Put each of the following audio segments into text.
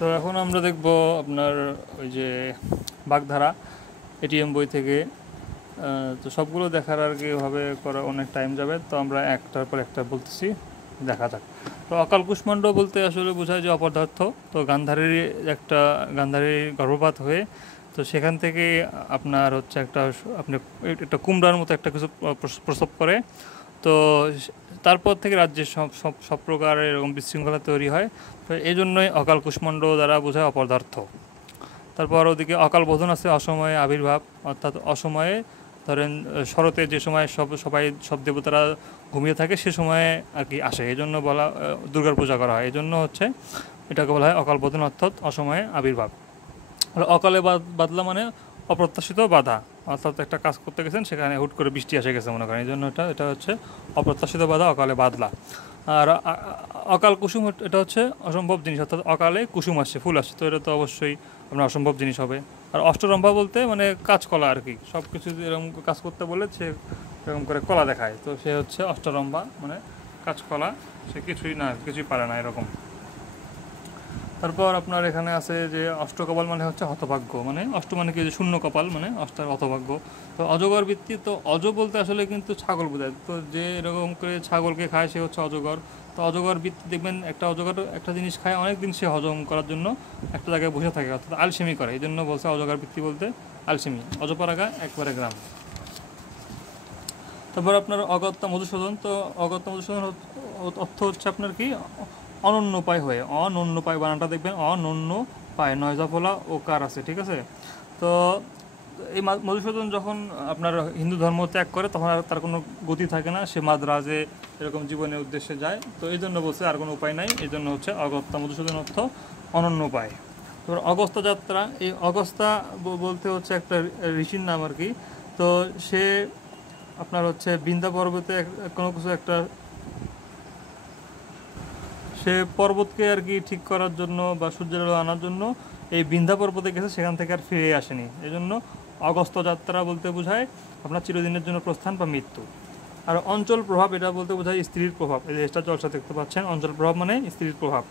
তো এখন আমরা দেখব আপনার ওই যে বাগধারা এটিএম বই থেকে। তো সবগুলো দেখার আর কি এভাবে করা অনেক টাইম যাবে, তো আমরা একটার পর একটা বলতেছি, দেখা যাক। তো অকাল কুষ্মাণ্ড বলতে আসলে বোঝায় যে অপদার্থ। তো গান্ধারীর গর্ভপাত হয়ে, তো সেখান থেকে আপনার হচ্ছে আপনি একটা কুমড়ার মতো একটা কিছু প্রসব করে। তো তারপর থেকে রাজ্যের সব সব সব প্রকার এরকম বিশৃঙ্খলা তৈরি হয়। তো এই জন্যই অকাল কুষ্মাণ্ড দ্বারা বোঝায় অপদার্থ। তারপর ওদিকে অকাল বোধন আছে অসময়ে আবির্ভাব, অর্থাৎ অসময়ে ধরেন শরতে যে সময় সব দেবতারা ঘুমিয়ে থাকে সে সময়ে আর কি আসে, এই জন্য দুর্গার পূজা করা হয়, এই জন্য হচ্ছে এটাকে বলা হয় অকাল বোধন, অর্থাৎ অসময়ে আবির্ভাব। আর অকালে বাদলা মানে অপ্রত্যাশিত বাধা, অর্থাৎ একটা কাজ করতে গেছেন সেখানে হুট করে বৃষ্টি এসে গেছে মনে করেন, এই জন্য এটা হচ্ছে অপ্রত্যাশিত বাধা, অকালে বাদলা। আর অকাল কুসুম এটা হচ্ছে অসম্ভব জিনিস, অর্থাৎ অকালে কুসুম আসছে, ফুল আসছে, তো এটা তো অবশ্যই আপনার অসম্ভব জিনিস হবে। আর অষ্টরম্ভা বলতে মানে কাঁচকলা আর কি, সব কিছু এরকম কাজ করতে বলে সে এরকম করে কলা দেখায়, তো সে হচ্ছে অষ্টরম্ভা মানে কাঁচকলা, সে কিছুই পারে না এরকম। তারপর আপনার এখানে আছে যে অষ্টকপাল মানে হচ্ছে হতভাগ্য, মানে অষ্ট মানে কি, যে শূন্য কপাল মানে অষ্টার হতভাগ্য। তো অজগর বৃত্তি, তো অজ বলতে আসলে কিন্তু ছাগল বোঝায়, তো যে এরকম করে ছাগলকে খায় সে হচ্ছে অজগর। তো অজগর বৃত্তি দেখবেন, একটা অজগর একটা জিনিস খায় অনেক দিন, সে হজম করার জন্য একটা জায়গায় বসে থাকে, অর্থাৎ আলসেমি করে, এই জন্য বলছে অজগর বৃত্তি বলতে আলসেমি, অজপারাগা একবারে গ্রাম। তারপর আপনার অগত্যা মধুসূদন, তো অগত্যা মধুসূদন অর্থ হচ্ছে আপনার কি, অনন্য পায় হয়ে, অনন্য পায় বানানটা দেখবেন, অনন্য পায়, নয়জাফলা ও কার আছে, ঠিক আছে। তো এই মধুসূদন যখন আপনার হিন্দু ধর্ম ত্যাগ করে তখন আর তার কোনো গতি থাকে না, সে মাদ্রাজে এরকম জীবনের উদ্দেশ্যে যায়, তো এই জন্য বলছে আর কোনো উপায় নাই, এই জন্য হচ্ছে অগত্যা মধুসূদন অর্থ অনন্য পায়। তারপর অগস্ত্যা যাত্রা, এই অগস্ত্যা বলতে হচ্ছে একটা ঋষির নাম আর কি। তো সে আপনার হচ্ছে বিন্ধ্যা পর্বতে কোনো কিছু একটা, সে পর্বতকে আর কি ঠিক করার জন্য বা সূর্যের আলো আনার জন্য এই বিন্ধ্যা পর্বতে গেছে, সেখান থেকে আর ফিরে আসেনি, এই জন্য অগস্ত্য যাত্রা বলতে বোঝায় আপনার চিরদিনের জন্য প্রস্থান বা মৃত্যু। আর অঞ্চল প্রভাব, এটা বলতে বোঝায় স্ত্রীর প্রভাব, এই যে স্টার জলসা দেখতে পাচ্ছেন, অঞ্চল প্রভাব মানে স্ত্রীর প্রভাব।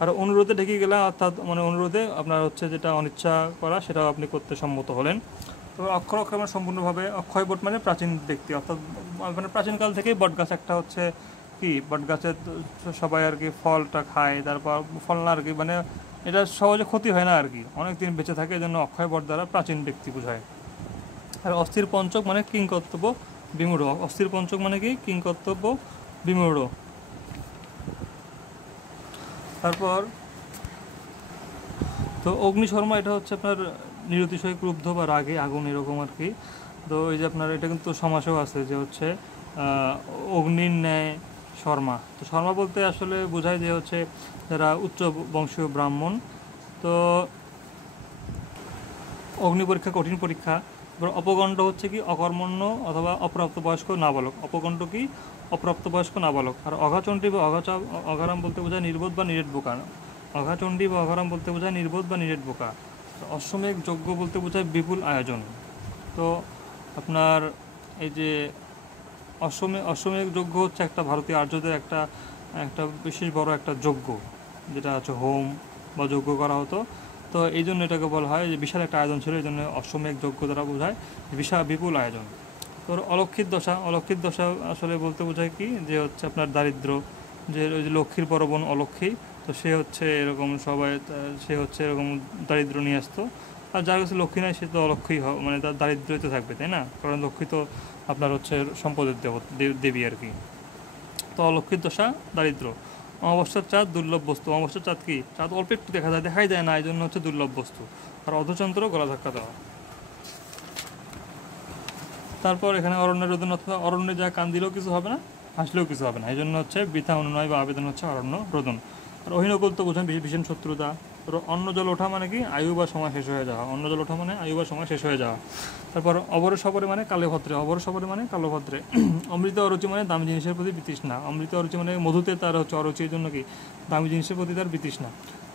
আর অনুরোধে ঢেকে গেলা, অর্থাৎ মানে অনুরোধে আপনার হচ্ছে যেটা অনিচ্ছা করা সেটাও আপনি করতে সম্মত হলেন। তো অক্ষর অক্ষর মানে সম্পূর্ণভাবে, অক্ষয় বট মানে প্রাচীন ব্যক্তি, অর্থাৎ মানে প্রাচীনকাল থেকেই বট গাছ একটা হচ্ছে কি, বট গাছের সবাই আর কি ফলটা খায়, তারপর ফল না আর কি, মানে এটা সহজে ক্ষতি হয় না আর কি, অনেক দিন বেঁচে থাকে, এই জন্য অক্ষয় বট দ্বারা প্রাচীন ব্যক্তি বোঝায়। আর অস্থির পঞ্চক মানে কিংকর্তব্য বিমূঢ়, অস্থির পঞ্চক মানে কি, কিংকর্তব্য বিমূঢ়। তারপর তো অগ্নিশর্মা, এটা হচ্ছে আপনার নিরতিশয় ক্রুব্ধ বা রাগে আগুন এরকম আর কি। তো এই যে আপনার এটা কিন্তু সমাসেও আছে যে হচ্ছে অগ্নির ন্যায় শর্মা। তো শর্মা বলতে আসলে বোঝায় যে হচ্ছে যারা উচ্চ বংশীয় ব্রাহ্মণ। তো অগ্নি পরীক্ষা কঠিন পরীক্ষা। এবার অপগণ্ড হচ্ছে কি, অকর্মণ্য অথবা অপ্রাপ্তবয়স্ক নাবালক, অপগণ্ড কি, অপ্রাপ্তবয়স্ক নাবালক। আর অঘাচণ্ডী বা অঘারাম বলতে বোঝায় নির্বোধ বা নিরেট বোকা, অঘাচণ্ডী বা অঘারাম বলতে বোঝায় নির্বোধ বা নিরেট বোকা। অশ্বমেধ যজ্ঞ বলতে বোঝায় বিপুল আয়োজন। তো আপনার এই যে অশ্বমেধ যজ্ঞ হচ্ছে একটা ভারতীয় আর্যদের একটা একটা বিশেষ বড় একটা যজ্ঞ, যেটা হচ্ছে হোম বা যজ্ঞ করা হতো। তো এই জন্য এটাকে বলা হয় যে বিশাল একটা আয়োজন ছিল, এই জন্য অশ্বমেধ যজ্ঞ দ্বারা বোঝায় বিপুল আয়োজন। তো অলক্ষিত দশা আসলে বলতে বোঝায় কি, যে হচ্ছে আপনার দারিদ্র, যে ওই যে লক্ষ্মীর বড় বোন অলক্ষ্মী, তো সে হচ্ছে এরকম সে হচ্ছে এরকম দারিদ্র নিয়ে আসতো। আর যার কাছে লক্ষ্মী নাই সে তো অলক্ষ্মী মানে তার দারিদ্রতে থাকবে, তাই না, কারণ লক্ষ্মী তো আপনার হচ্ছে সম্পদের দেবী আর কি। তো অলক্ষিত দশা দারিদ্র। অমাবস্যার চাঁদ দুর্লভ বস্তু, অমাবস্যার চাঁদ কি, চাঁদ অল্প একটু দেখাই যায় না, এই জন্য হচ্ছে দুর্লভ বস্তু। আর অধচন্দ্র গলা ধাক্কা দেওয়া। তারপর এখানে অরণ্যের রোদন, অথবা অরণ্যে যা কান দিলেও কিছু হবে না, হাসলেও কিছু হবে না, এই জন্য হচ্ছে বৃথা অনুনয় বা আবেদন হচ্ছে অরণ্য রোদন। আর অহিনকুল তো বোঝায় ভীষণ শত্রুতা। অন্ন জল ওঠা মানে কি, আয়ু বা সময় শেষ হয়ে যাওয়া, অন্ন জল ওঠা মানে আয়ু বা সময় শেষ হয়ে যাওয়া। তারপর অবর সবরে মানে কালো ভদ্রে। অমৃত অরুচি মানে দামি জিনিসের প্রতি বিতৃষ্ণা, অমৃত অরুচি মানে মধুতে তার হচ্ছে অরুচির জন্য কি, দামি জিনিসের প্রতি তার বিতৃষ্ণা।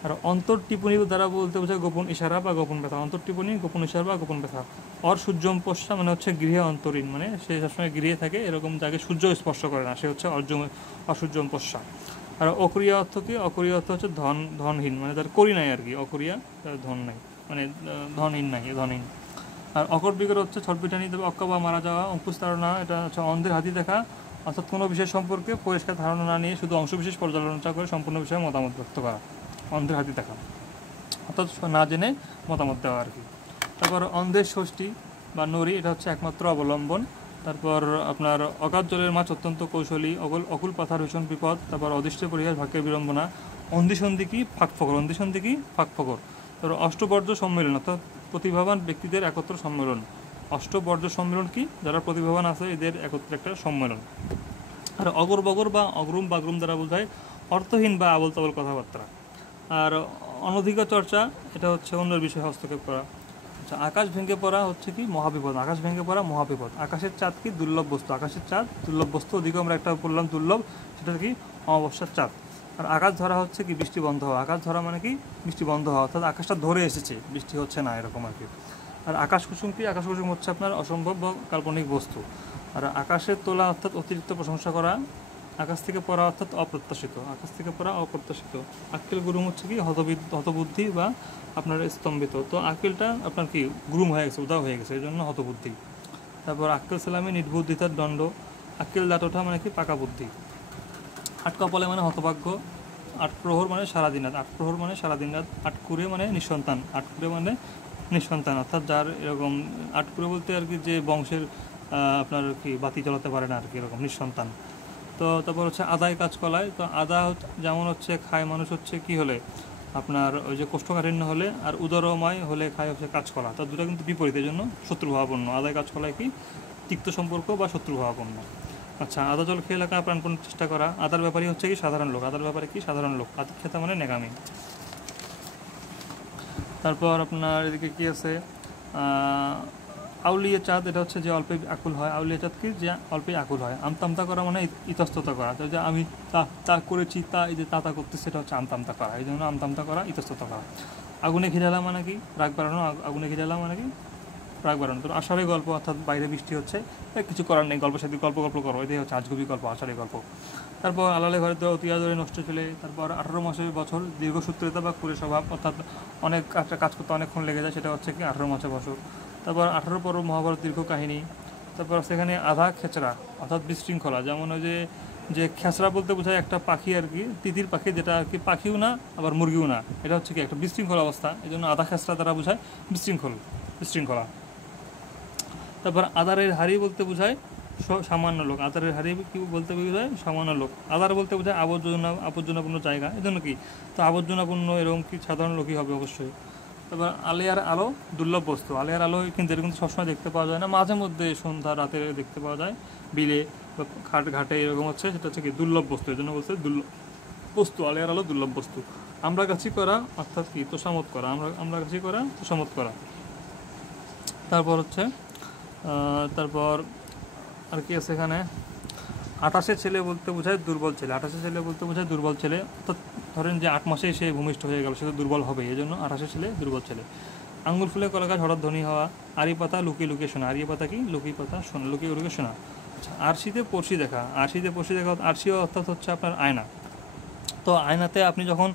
আর অন্তর্টিপনি দ্বারা বলতে বোঝায় গোপন ইশারা বা গোপন ব্যথা, অন্তর্টিপনি গোপন ইশারা বা গোপন ব্যথা। সূর্যম পশ্চা মানে হচ্ছে গৃহে অন্তরীণ, মানে সে সবসময় গৃহে থাকে, এরকম যাকে সূর্য স্পর্শ করে না, সে হচ্ছে অসূর্যম পশ্চা। আর অক্রিয়া অর্থ কি? অক্রিয়া অর্থ হচ্ছে ধনহীন, মানে যার করি নাই আর কি, অক্রিয়া তার ধন নাই, মানে ধনহীন নাই, ধনহীন। আর অকট বিকট হচ্ছে ছটপিটানি, তবে অক্কা বা মারা যাওয়া। অঙ্কুশ ধারণা, এটা হচ্ছে অন্ধের হাতি দেখা, অর্থাৎ কোনো বিষয় সম্পর্কে পরিষ্কার ধারণা না নিয়ে শুধু অংশবিশেষ পর্যালোচনা করে সম্পূর্ণ বিষয়ে মতামত ব্যক্ত করা, অন্ধের হাতি দেখা, অর্থাৎ না জেনে মতামত দেওয়া আর কি। তারপর অন্ধের ষষ্ঠী বা নরি, এটা হচ্ছে একমাত্র অবলম্বন। তারপর আপনার অগাধ জলের মাছ অত্যন্ত কৌশলী, অকুল পাথার ভীষণ বিপদ। তারপর অদৃষ্টে পরিহাস, ভাগ্যের বিড়ম্বনা। অন্ধিসন্ধি কি? ফাঁকফোকর, অন্ধিসন্ধি কি? ফাঁকফোকর। তারপর অষ্টবর্জ্য সম্মেলন, অর্থাৎ প্রতিভাবান ব্যক্তিদের একত্র সম্মেলন। অষ্টবর্জ্য সম্মেলন কি? যারা প্রতিভাবান আছে এদের একত্রে একটা সম্মেলন। আর অগর বগর বা অগ্রুম বাগ্রুম দ্বারা বোঝায় অর্থহীন বা আবল তাবল কথাবার্তা। আর অনধিক চর্চা, এটা হচ্ছে অন্যের বিষয়ে হস্তক্ষেপ করা। আচ্ছা, আকাশ ভেঙে পড়া হচ্ছে কি? মহাবিপদ। আকাশ ভেঙে পড়া মহাবিপদ। আকাশের চাঁদ কি? দুর্লভ বস্তু। আকাশের চাঁদ দুর্লভ বস্তু, ওদিকে আমরা একটা বললাম দুর্লভ, সেটা কি? অমাবস্যার চাঁদ। আর আকাশ ধরা হচ্ছে কি? বৃষ্টি বন্ধ হওয়া। আকাশ ধরা মানে কি? বৃষ্টি বন্ধ হওয়া, অর্থাৎ আকাশটা ধরে এসেছে, বৃষ্টি হচ্ছে না, এরকম আর কি। আর আকাশ কুসুম কি? আকাশ কুসুম হচ্ছে আপনার অসম্ভব বা কাল্পনিক বস্তু। আর আকাশের তোলা অর্থাৎ অতিরিক্ত প্রশংসা করা। আকাশ থেকে পড়া অর্থাৎ অপ্রত্যাশিত। আকাশ থেকে পড়া অপ্রত্যাশিত। আক্কেল গুরুম হচ্ছে কি? হতবুদ্ধি বা আপনার স্তম্ভিত। তো আক্কেলটা আপনার কি? গুরুম হয়ে গেছে, উদাও হয়ে গেছে, এই জন্য হতবুদ্ধি। তারপর আক্কেল সালামে নির্বুদ্ধিতার দণ্ড। আক্কেল দাঁত ওঠা মানে কি? পাকা বুদ্ধি। আট কপালে মানে হতভাগ্য। আট প্রহর মানে সারাদিন রাত। আট প্রহর মানে সারাদিন রাত। আটকুরে মানে নিঃসন্তান। আটকুরে মানে নিঃসন্তান, অর্থাৎ যার এরকম আটকুরে বলতে আর কি যে বংশের আপনার কি বাতি জ্বলাতে পারে না আর কি, এরকম নিঃসন্তান। তো তারপর হচ্ছে আদায় কাজ কলায়। তো আদা যেমন হচ্ছে খায় মানুষ হচ্ছে কি হলে আপনার ওই যে কোষ্ঠকাঠিন্য হলে, আর উদরময় হলে খায় হচ্ছে কাঁচকলা। তো দুটো কিন্তু বিপরীত, এই জন্য শত্রুভাবাপন্ন। আদায় কাঁচকলায় কি? তিক্ত সম্পর্ক বা শত্রুভাবাপন্ন। আচ্ছা, আদা জল খেয়ে এলাকা প্রাণপণ চেষ্টা করা। আদার ব্যাপারই হচ্ছে কি? সাধারণ লোক। আদার ব্যাপারে কি? সাধারণ লোক। আদি খেতা মানে নেকামি। তারপর আপনার এদিকে কি আছে? আউলিয়া চাঁদ, এটা হচ্ছে যে অল্পে আকুল হয়। আউলিয়া চাঁদ কি? যে অল্পে আকুল হয়। আমতামতা করা মানে ইতস্ততা করা, তো যে আমি তা করেছি, তা এই যে তা করতেছে, সেটা হচ্ছে আমতামতা করা, এই জন্য আমতামতা করা, ইতস্ততা করা। আগুনে ঘিরালা মানে কি? রাগ বাড়ানো। আগুনে ঘিরালা মানে কি? রাগ বাড়ানো। তো আষাঢ়ি গল্প, অর্থাৎ বাইরে বৃষ্টি হচ্ছে, কিছু করার নেই, গল্পের সাথে গল্প করো, এটাই হচ্ছে আজগুবি গল্প, আষাঢ়ি গল্প। তারপর আলালে ঘরে তো অতি আদরে নষ্ট ছেলে। তারপর 18 মাসের বছর, দীর্ঘসূত্রিতা বা কুরে স্বভাব, অর্থাৎ অনেক একটা কাজ করতে অনেকক্ষণ লেগে যায়, সেটা হচ্ছে কি? 18 মাসের বছর। তারপর 18 পর্ব মহাভারত দীর্ঘ কাহিনী। তারপর সেখানে আধা খেচড়া, অর্থাৎ বিশৃঙ্খলা। যেমন ওই যে খেচড়া বলতে বোঝায় একটা পাখি আর কি, তিতির পাখি, যেটা আর কি পাখিও না আবার মুরগিও না, এটা হচ্ছে কি? একটা বিশৃঙ্খল অবস্থা, এই জন্য আধা খেচড়া দ্বারা বোঝায় বিশৃঙ্খলা। তারপর আদারের হাড়ি বলতে বোঝায় সামান্য লোক। আদারের হাড়ি কি বলতে বোঝায়? সামান্য লোক। আদার বলতে বোঝায় আবর্জনাপূর্ণ জায়গা, এই জন্য কি? তো আবর্জনাপূর্ণ এরকম কি? সাধারণ লোকই হবে অবশ্যই। তারপর আলেয়ার আলো দুর্লভ বস্তু। আলেয়ার আলো কিন্তু এরকম সবসময় দেখতে পাওয়া যায় না, মাঝে মধ্যে সন্ধ্যা রাতে দেখতে পাওয়া যায়, বিলে বা ঘাটে এরকম হচ্ছে, সেটা হচ্ছে কি? দুর্লভ বস্তু, এই জন্য বলছে দুর্লভ বস্তু। আলেয়ার আলো দুর্লভ বস্তু। আমরা কাছি করা অর্থাৎ কি? তোষামত করা। আমরা কাছি করা, তোষামত করা। তারপর হচ্ছে তারপর আর কি আছে এখানে? 28 ছেলে বলতে বোঝায় দুর্বল ছেলে। 28 ছেলে বলতে বোঝায় দুর্বল ছেলে, অর্থাৎ ধরেন যে 8 মাসেই সে ভূমিষ্ঠ হয়ে গেল, সে তো দুর্বল হবে, এই জন্য 28 ছেলে দুর্বল ছেলে। আঙ্গুর ফুলে কলা গাছ হঠাৎ ধনী হওয়া। আড়ি পাতা লুকিয়ে লুকিয়ে শোনা। আড়ি পাতা কি? লুকিয়ে পাতা শোনা, লুকিয়ে লুকিয়ে শোনা। আচ্ছা, আরশিতে পড়শি দেখা। আরশিতে পড়শি দেখা, আরশি অর্থাৎ হচ্ছে আপনার আয়না। তো আয়নাতে আপনি যখন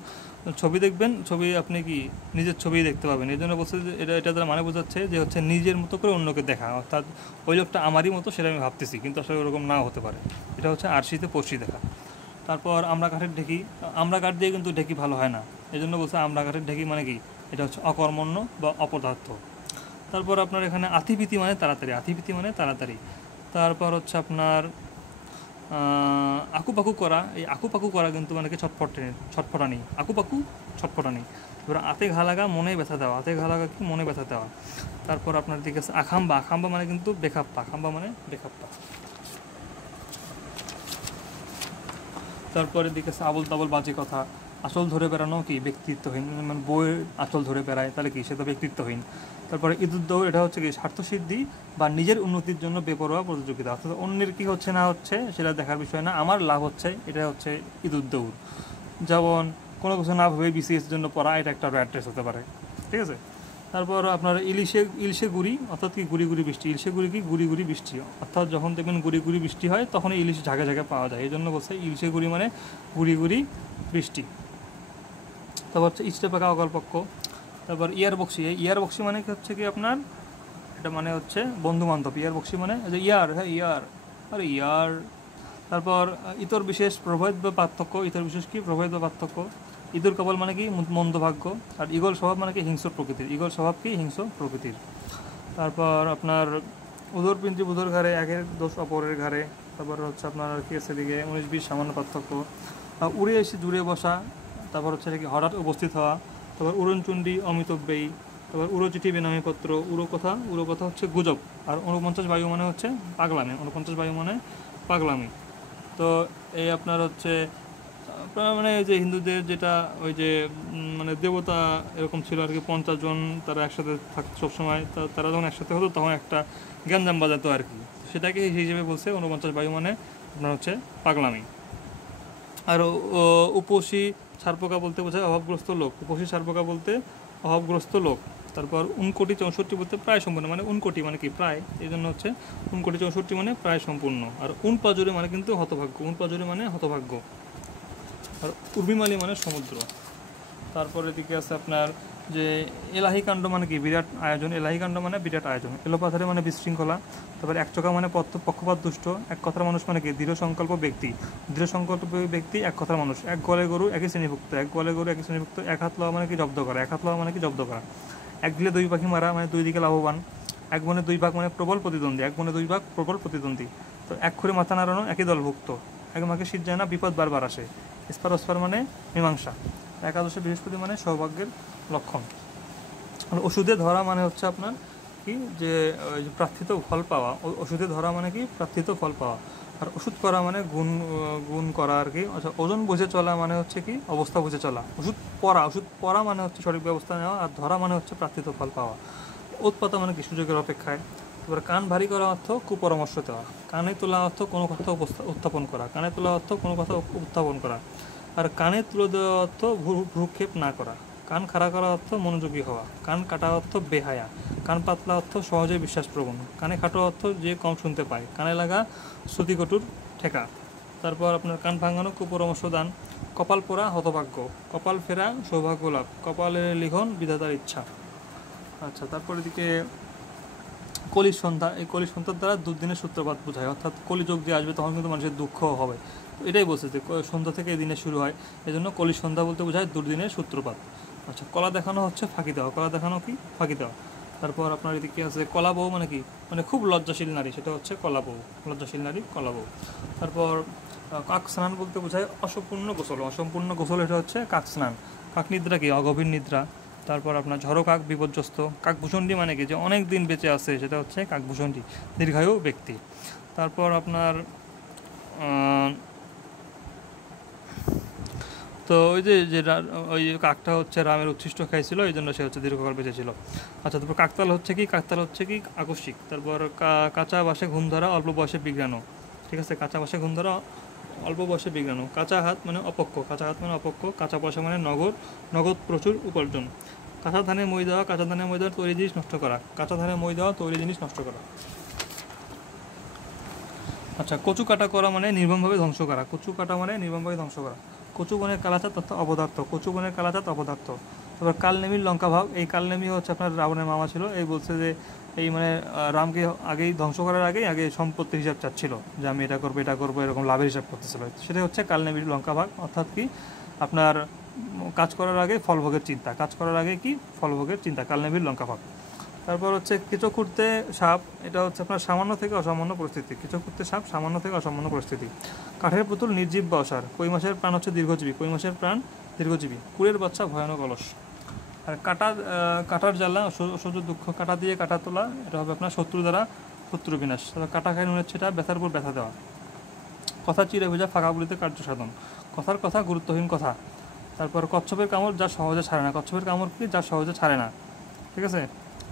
ছবি দেখবেন, ছবি আপনি কি? নিজের ছবি দেখতে পাবেন, এই জন্য বলছে যে এটা দ্বারা মানে বোঝাচ্ছে যে হচ্ছে নিজের মতো করে অন্যকে দেখা, অর্থাৎ ওই লোকটা আমারই মতো, সেটা আমি ভাবতেছি, কিন্তু আসলে ওরকম নাও হতে পারে। এটা হচ্ছে আরশিতে পড়শি দেখা। তারপর আমরা কাঠের ঢেকি। আমরা কাঠ দিয়ে কিন্তু ঢেকি ভালো হয় না, এই জন্য বলছে আমরা কাঠের ঢেকি মানে কি? এটা হচ্ছে অকর্মণ্য বা অপদার্থ। তারপর আপনার এখানে আতিপিতি মানে তাড়াতাড়ি। আতিপিতি মানে তাড়াতাড়ি। তারপর হচ্ছে আপনার আকুপাকু করা। এই আকুপাকু করা কিন্তু মানে কি? ছটফটানি। আকুপাকু ছটফটানি। এবার আতে ঘা লাগা, মনে ব্যথা দেওয়া। আতে ঘা লাগা কি? মনে ব্যথা দেওয়া। তারপর আপনার দিকে আছে আখাম্বা। আখাম্বা মানে কিন্তু বেখাপ্পা। আখাম্বা মানে বেখাপ্পা। তারপরে দিকে আছে আবল তাবল বাজে কথা। আসল ধরে বেড়ানো কি? ব্যক্তিত্বহীন। মানে বইয়ের আসল ধরে বেড়ায়, তাহলে কি? সে তো ব্যক্তিত্বহীন। তারপরে ইদুদ্দৌড়, এটা হচ্ছে কি? স্বার্থসিদ্ধি বা নিজের উন্নতির জন্য বেপরোয়া প্রতিযোগিতা, অর্থাৎ অন্যের কি হচ্ছে না হচ্ছে সেটা দেখার বিষয় না, আমার লাভ হচ্ছে, এটা হচ্ছে ইদুদ্দৌড়। যেমন কোনো কিছু না ভেবে বিসিএস জন্য পড়া, এটা একটা ব্যাড ড্রেস হতে পারে, ঠিক আছে? তারপর আপনার ইলশে গুড়ি, অর্থাৎ কি গুড়ি গুড়ি বৃষ্টি। ইলশে গুড়ি কি গুড়ি গুড়ি বৃষ্টি, অর্থাৎ যখন দেখবেন গুড়ি গুড়ি বৃষ্টি হয় তখন ইলিশ ঝাঁকে ঝাঁকে পাওয়া যায়, এই জন্য বলছে ইলশে গুড়ি মানে গুড়ি গুড়ি বৃষ্টি। তারপর হচ্ছে ইস্টে পাকা অকল্পক্ষ। তারপর ইয়ার বক্সি, ইয়ার বক্সি মানে কি হচ্ছে কি আপনার, এটা মানে হচ্ছে বন্ধু বান্ধব। ইয়ার বক্সি মানে ইয়ার, হ্যাঁ ইয়ার, আরে ইয়ার। তারপর ইতর বিশেষ প্রভেদ বা পার্থক্য, ইতর বিশেষ কি প্রভেদ বা পার্থক্য। ইঁদুর কপাল মানে কি মন্দ ভাগ্য, আর ঈগল স্বভাব মানে কি হিংস্র প্রকৃতির, ঈগল স্বভাব কি হিংস্র প্রকৃতির। তারপর আপনার উদর পিন্ত্রি বুধর ঘাড়ে, একের দোষ অপরের ঘাড়ে। তারপর হচ্ছে আপনার কি আছে দিকে 19-20 সামান্য পার্থক্য। উড়ে এসে জুড়ে বসা, তারপর হচ্ছে কি হঠাৎ উপস্থিত হওয়া। তারপর উড়নচণ্ডী অমিতব্যয়ী। তারপর উড়োচিঠি বেনামি পত্র, উড়ো কথা হচ্ছে গুজব। আর 49 বায়ু মানে হচ্ছে পাগলামি, 49 বায়ু মানে পাগলামি। তো এই আপনার হচ্ছে আপনার মানে যে হিন্দুদের যেটা ওই যে মানে দেবতা এরকম ছিল আর কি, 50 জন তারা একসাথে থাকতো সবসময়, তারা যখন একসাথে হতো তখন একটা গ্যাঞ্জাম বাজাতো আর কি, সেটাকে সেই হিসেবে বলছে 49 বায়ু মানে আপনার হচ্ছে পাগলামি। আর উপসী ছারপোকা বলতে বোঝায় অভাবগ্রস্ত লোক, উপসী ছারপোকা বলতে অভাবগ্রস্ত লোক। তারপর 59-64 বলতে প্রায় সম্পূর্ণ, মানে 59 মানে কি প্রায়, এই জন্য হচ্ছে 59-64 মানে প্রায় সম্পূর্ণ। আর পাজরে মানে কিন্তু হতভাগ্য, পাজরে মানে হতভাগ্য। আর উর্বিমালি মানে সমুদ্র। তারপরে এদিকে আছে আপনার যে এলাহি কাণ্ড মানে কি বিরাট আয়োজন, এলাহি কাণ্ড মানে বিরাট আয়োজন। এলোপাথারে মানে বিশৃঙ্খলা। তারপরে একচোখা মানে পক্ষপাত দুষ্ট। এক কথার মানুষ মানে কি দৃঢ় সংকল্প ব্যক্তি, দৃঢ় সংকল্প ব্যক্তি এক কথার মানুষ। এক গোয়ালে গরু একই শ্রেণীভুক্ত, এক গোয়ালে গরু একই শ্রেণীভুক্ত। এক হাত লওয়া মানে কি জব্দ করা, এক হাত লওয়া মানে কি জব্দ করা। এক ঢিলে 2 পাখি মারা মানে 2 দিকে লাভবান। এক বনে 2 ভাগ মানে প্রবল প্রতিদ্বন্দ্বী, এক বনে 2 ভাগ প্রবল প্রতিদ্বন্দ্বী। তো এক খুঁড়ে মাথা নাড়ানো একই দলভুক্ত। এক মাকে শীত যায় না বিপদ বারবার আসে। স্পার অস্পার মানে মীমাংসা। একাদশে বৃহস্পতি মানে সৌভাগ্যের লক্ষণ। আর ওষুধে ধরা মানে হচ্ছে আপনার কি যে প্রার্থিত ফল পাওয়া, ওষুধে ধরা মানে কি প্রার্থিত ফল পাওয়া। আর ওষুধ করা মানে গুণ করা আর কি। আচ্ছা, ওজন বুঝে চলা মানে হচ্ছে কি অবস্থা বুঝে চলা। ওষুধ পড়া মানে হচ্ছে সঠিক ব্যবস্থা নেওয়া। আর ধরা মানে হচ্ছে প্রার্থিত ফল পাওয়া। উৎপাতা মানে কি সুযোগের অপেক্ষায়। তারপরে কান ভারী করা অর্থ কুপরামর্শ দেওয়া। কানে তোলা অর্থ কোনো কথা উত্থাপন করা, কানে তোলা অর্থ কোনো কথা উত্থাপন করা। আর কানে তুলে দেওয়া অর্থ ভ্রুক্ষেপ না করা। কান খাড়া করা অর্থ মনোযোগী হওয়া। কান কাটা অর্থ বেহায়া। কান পাতলা অর্থ সহজে বিশ্বাসপ্রবণ। কানে খাটো অর্থ যে কম শুনতে পায়। কানে লাগা শ্রুতিকটুর ঠেকা। তারপর আপনার কান ভাঙানো কুপরামর্শ দান। কপাল পোড়া হতভাগ্য। কপাল ফেরা সৌভাগ্য লাভ। কপালের লিখন বিধাতার ইচ্ছা। আচ্ছা, তারপর এদিকে কলির সন্ধ্যা, এই কলির সন্ধ্যার দ্বারা দুর্দিনের সূত্রপাত বোঝায়, অর্থাৎ কলিযুগ যে আসবে তখন কিন্তু মানুষের দুঃখ হবে। এটাই বলছে যে সন্ধ্যা থেকে এই দিনে শুরু হয়, এই জন্য কলির সন্ধ্যা বলতে বোঝায় দুর্দিনের সূত্রপাত। আচ্ছা, কলা দেখানো হচ্ছে ফাঁকি দেওয়া, কলা দেখানো কি ফাঁকি দেওয়া। তারপর আপনার এদিকে আছে কলা বউ মানে কি, মানে খুব লজ্জাশীল নারী, সেটা হচ্ছে কলা বউ, লজ্জাশীল নারী কলা বউ। তারপর কাক স্নান বলতে বোঝায় অসম্পূর্ণ গোসল, অসম্পূর্ণ গোসল এটা হচ্ছে কাক স্নান। কাক নিদ্রা কি অগভীর নিদ্রা। তারপর আপনার ঝড়ো কাক বিপর্যস্ত। কাকভূষণটি মানে কি যে অনেক দিন বেঁচে আছে, সেটা হচ্ছে কাকভূষণটি দীর্ঘায়ু ব্যক্তি। তারপর আপনার তো ওই যে ওই কাকটা হচ্ছে রামের উচ্ছিষ্ট খাইছিল, এই জন্য সে হচ্ছে দীর্ঘকাল বেঁচে ছিল। আচ্ছা, তারপর কাকতাল হচ্ছে কি আকস্মিক। তারপর কাঁচা বাসে ঘুম ধরা অল্প বয়সে বিজ্ঞানো, ঠিক আছে, কাঁচা বাসে ঘুম ধরা অল্প বয়সে বিজ্ঞানো। কাঁচা হাত মানে অপক্ষ, কাঁচা হাত মানে অপক্ষ। কাঁচা পয়সা মানে নগদ প্রচুর উপার্জন। কাঁচা ধানে মই দেওয়া, কাঁচা ধানে মই দেওয়া তৈরি জিনিস নষ্ট করা, কাঁচা ধানে মই দেওয়া তৈরি জিনিস নষ্ট করা। আচ্ছা, কচু কাটা করা মানে নির্মমভাবে ধ্বংস করা, কচু কাটা মানে নির্মমভাবে ধ্বংস করা। কচু বনের কালাচাঁদ তথা অপদার্থ, কচু বনের কালাচাঁদ অপদার্থ। তারপর কালনেমির লঙ্কা ভাগ, এই কালনেমি হচ্ছে আপনার রাবণের মামা ছিল, এই বলছে যে এই মানে রামকে আগেই ধ্বংস করার আগে সম্পত্তির হিসাব চাচ্ছিল, যে আমি এটা করবো এরকম লাভের হিসাব করতেছিল, সেটা হচ্ছে কালনেমির লঙ্কা ভাগ। অর্থাৎ কি আপনার কাজ করার আগে ফলভোগের চিন্তা, কাজ করার আগে কি ফলভোগের চিন্তা, কালনেমির লঙ্কা ভাগ। তারপর হচ্ছে কেঁচো খুঁড়তে সাপ, এটা হচ্ছে আপনার সামান্য থেকে অসামান্য পরিস্থিতি, কেঁচো খুঁড়তে সাপ সামান্য থেকে অসামান্য পরিস্থিতি। কাঠের পুতুল নির্জীব বা অসার, কই মাছের প্রাণ হচ্ছে দীর্ঘজীবী, কই মাছের প্রাণ দীর্ঘজীবী। কুড়ের বাচ্চা ভয়ানক অলস। আর কাটার জ্বালা অসহ্য দুঃখ, কাটা দিয়ে কাটা তোলা, এটা হবে আপনার শত্রু দ্বারা শত্রু বিনাশ। তারপর কাটা খায় নুনের ছেটা, ব্যথার উপর ব্যথা দেওয়া। কথা চিরে ভেজা ফাঁকাগুলিতে কার্য সাধন, কথার কথা গুরুত্বহীন কথা। তারপর কচ্ছপের কামড় যা সহজে ছাড়ে না, কচ্ছপের কামড় কি যা সহজে ছাড়ে না, ঠিক আছে।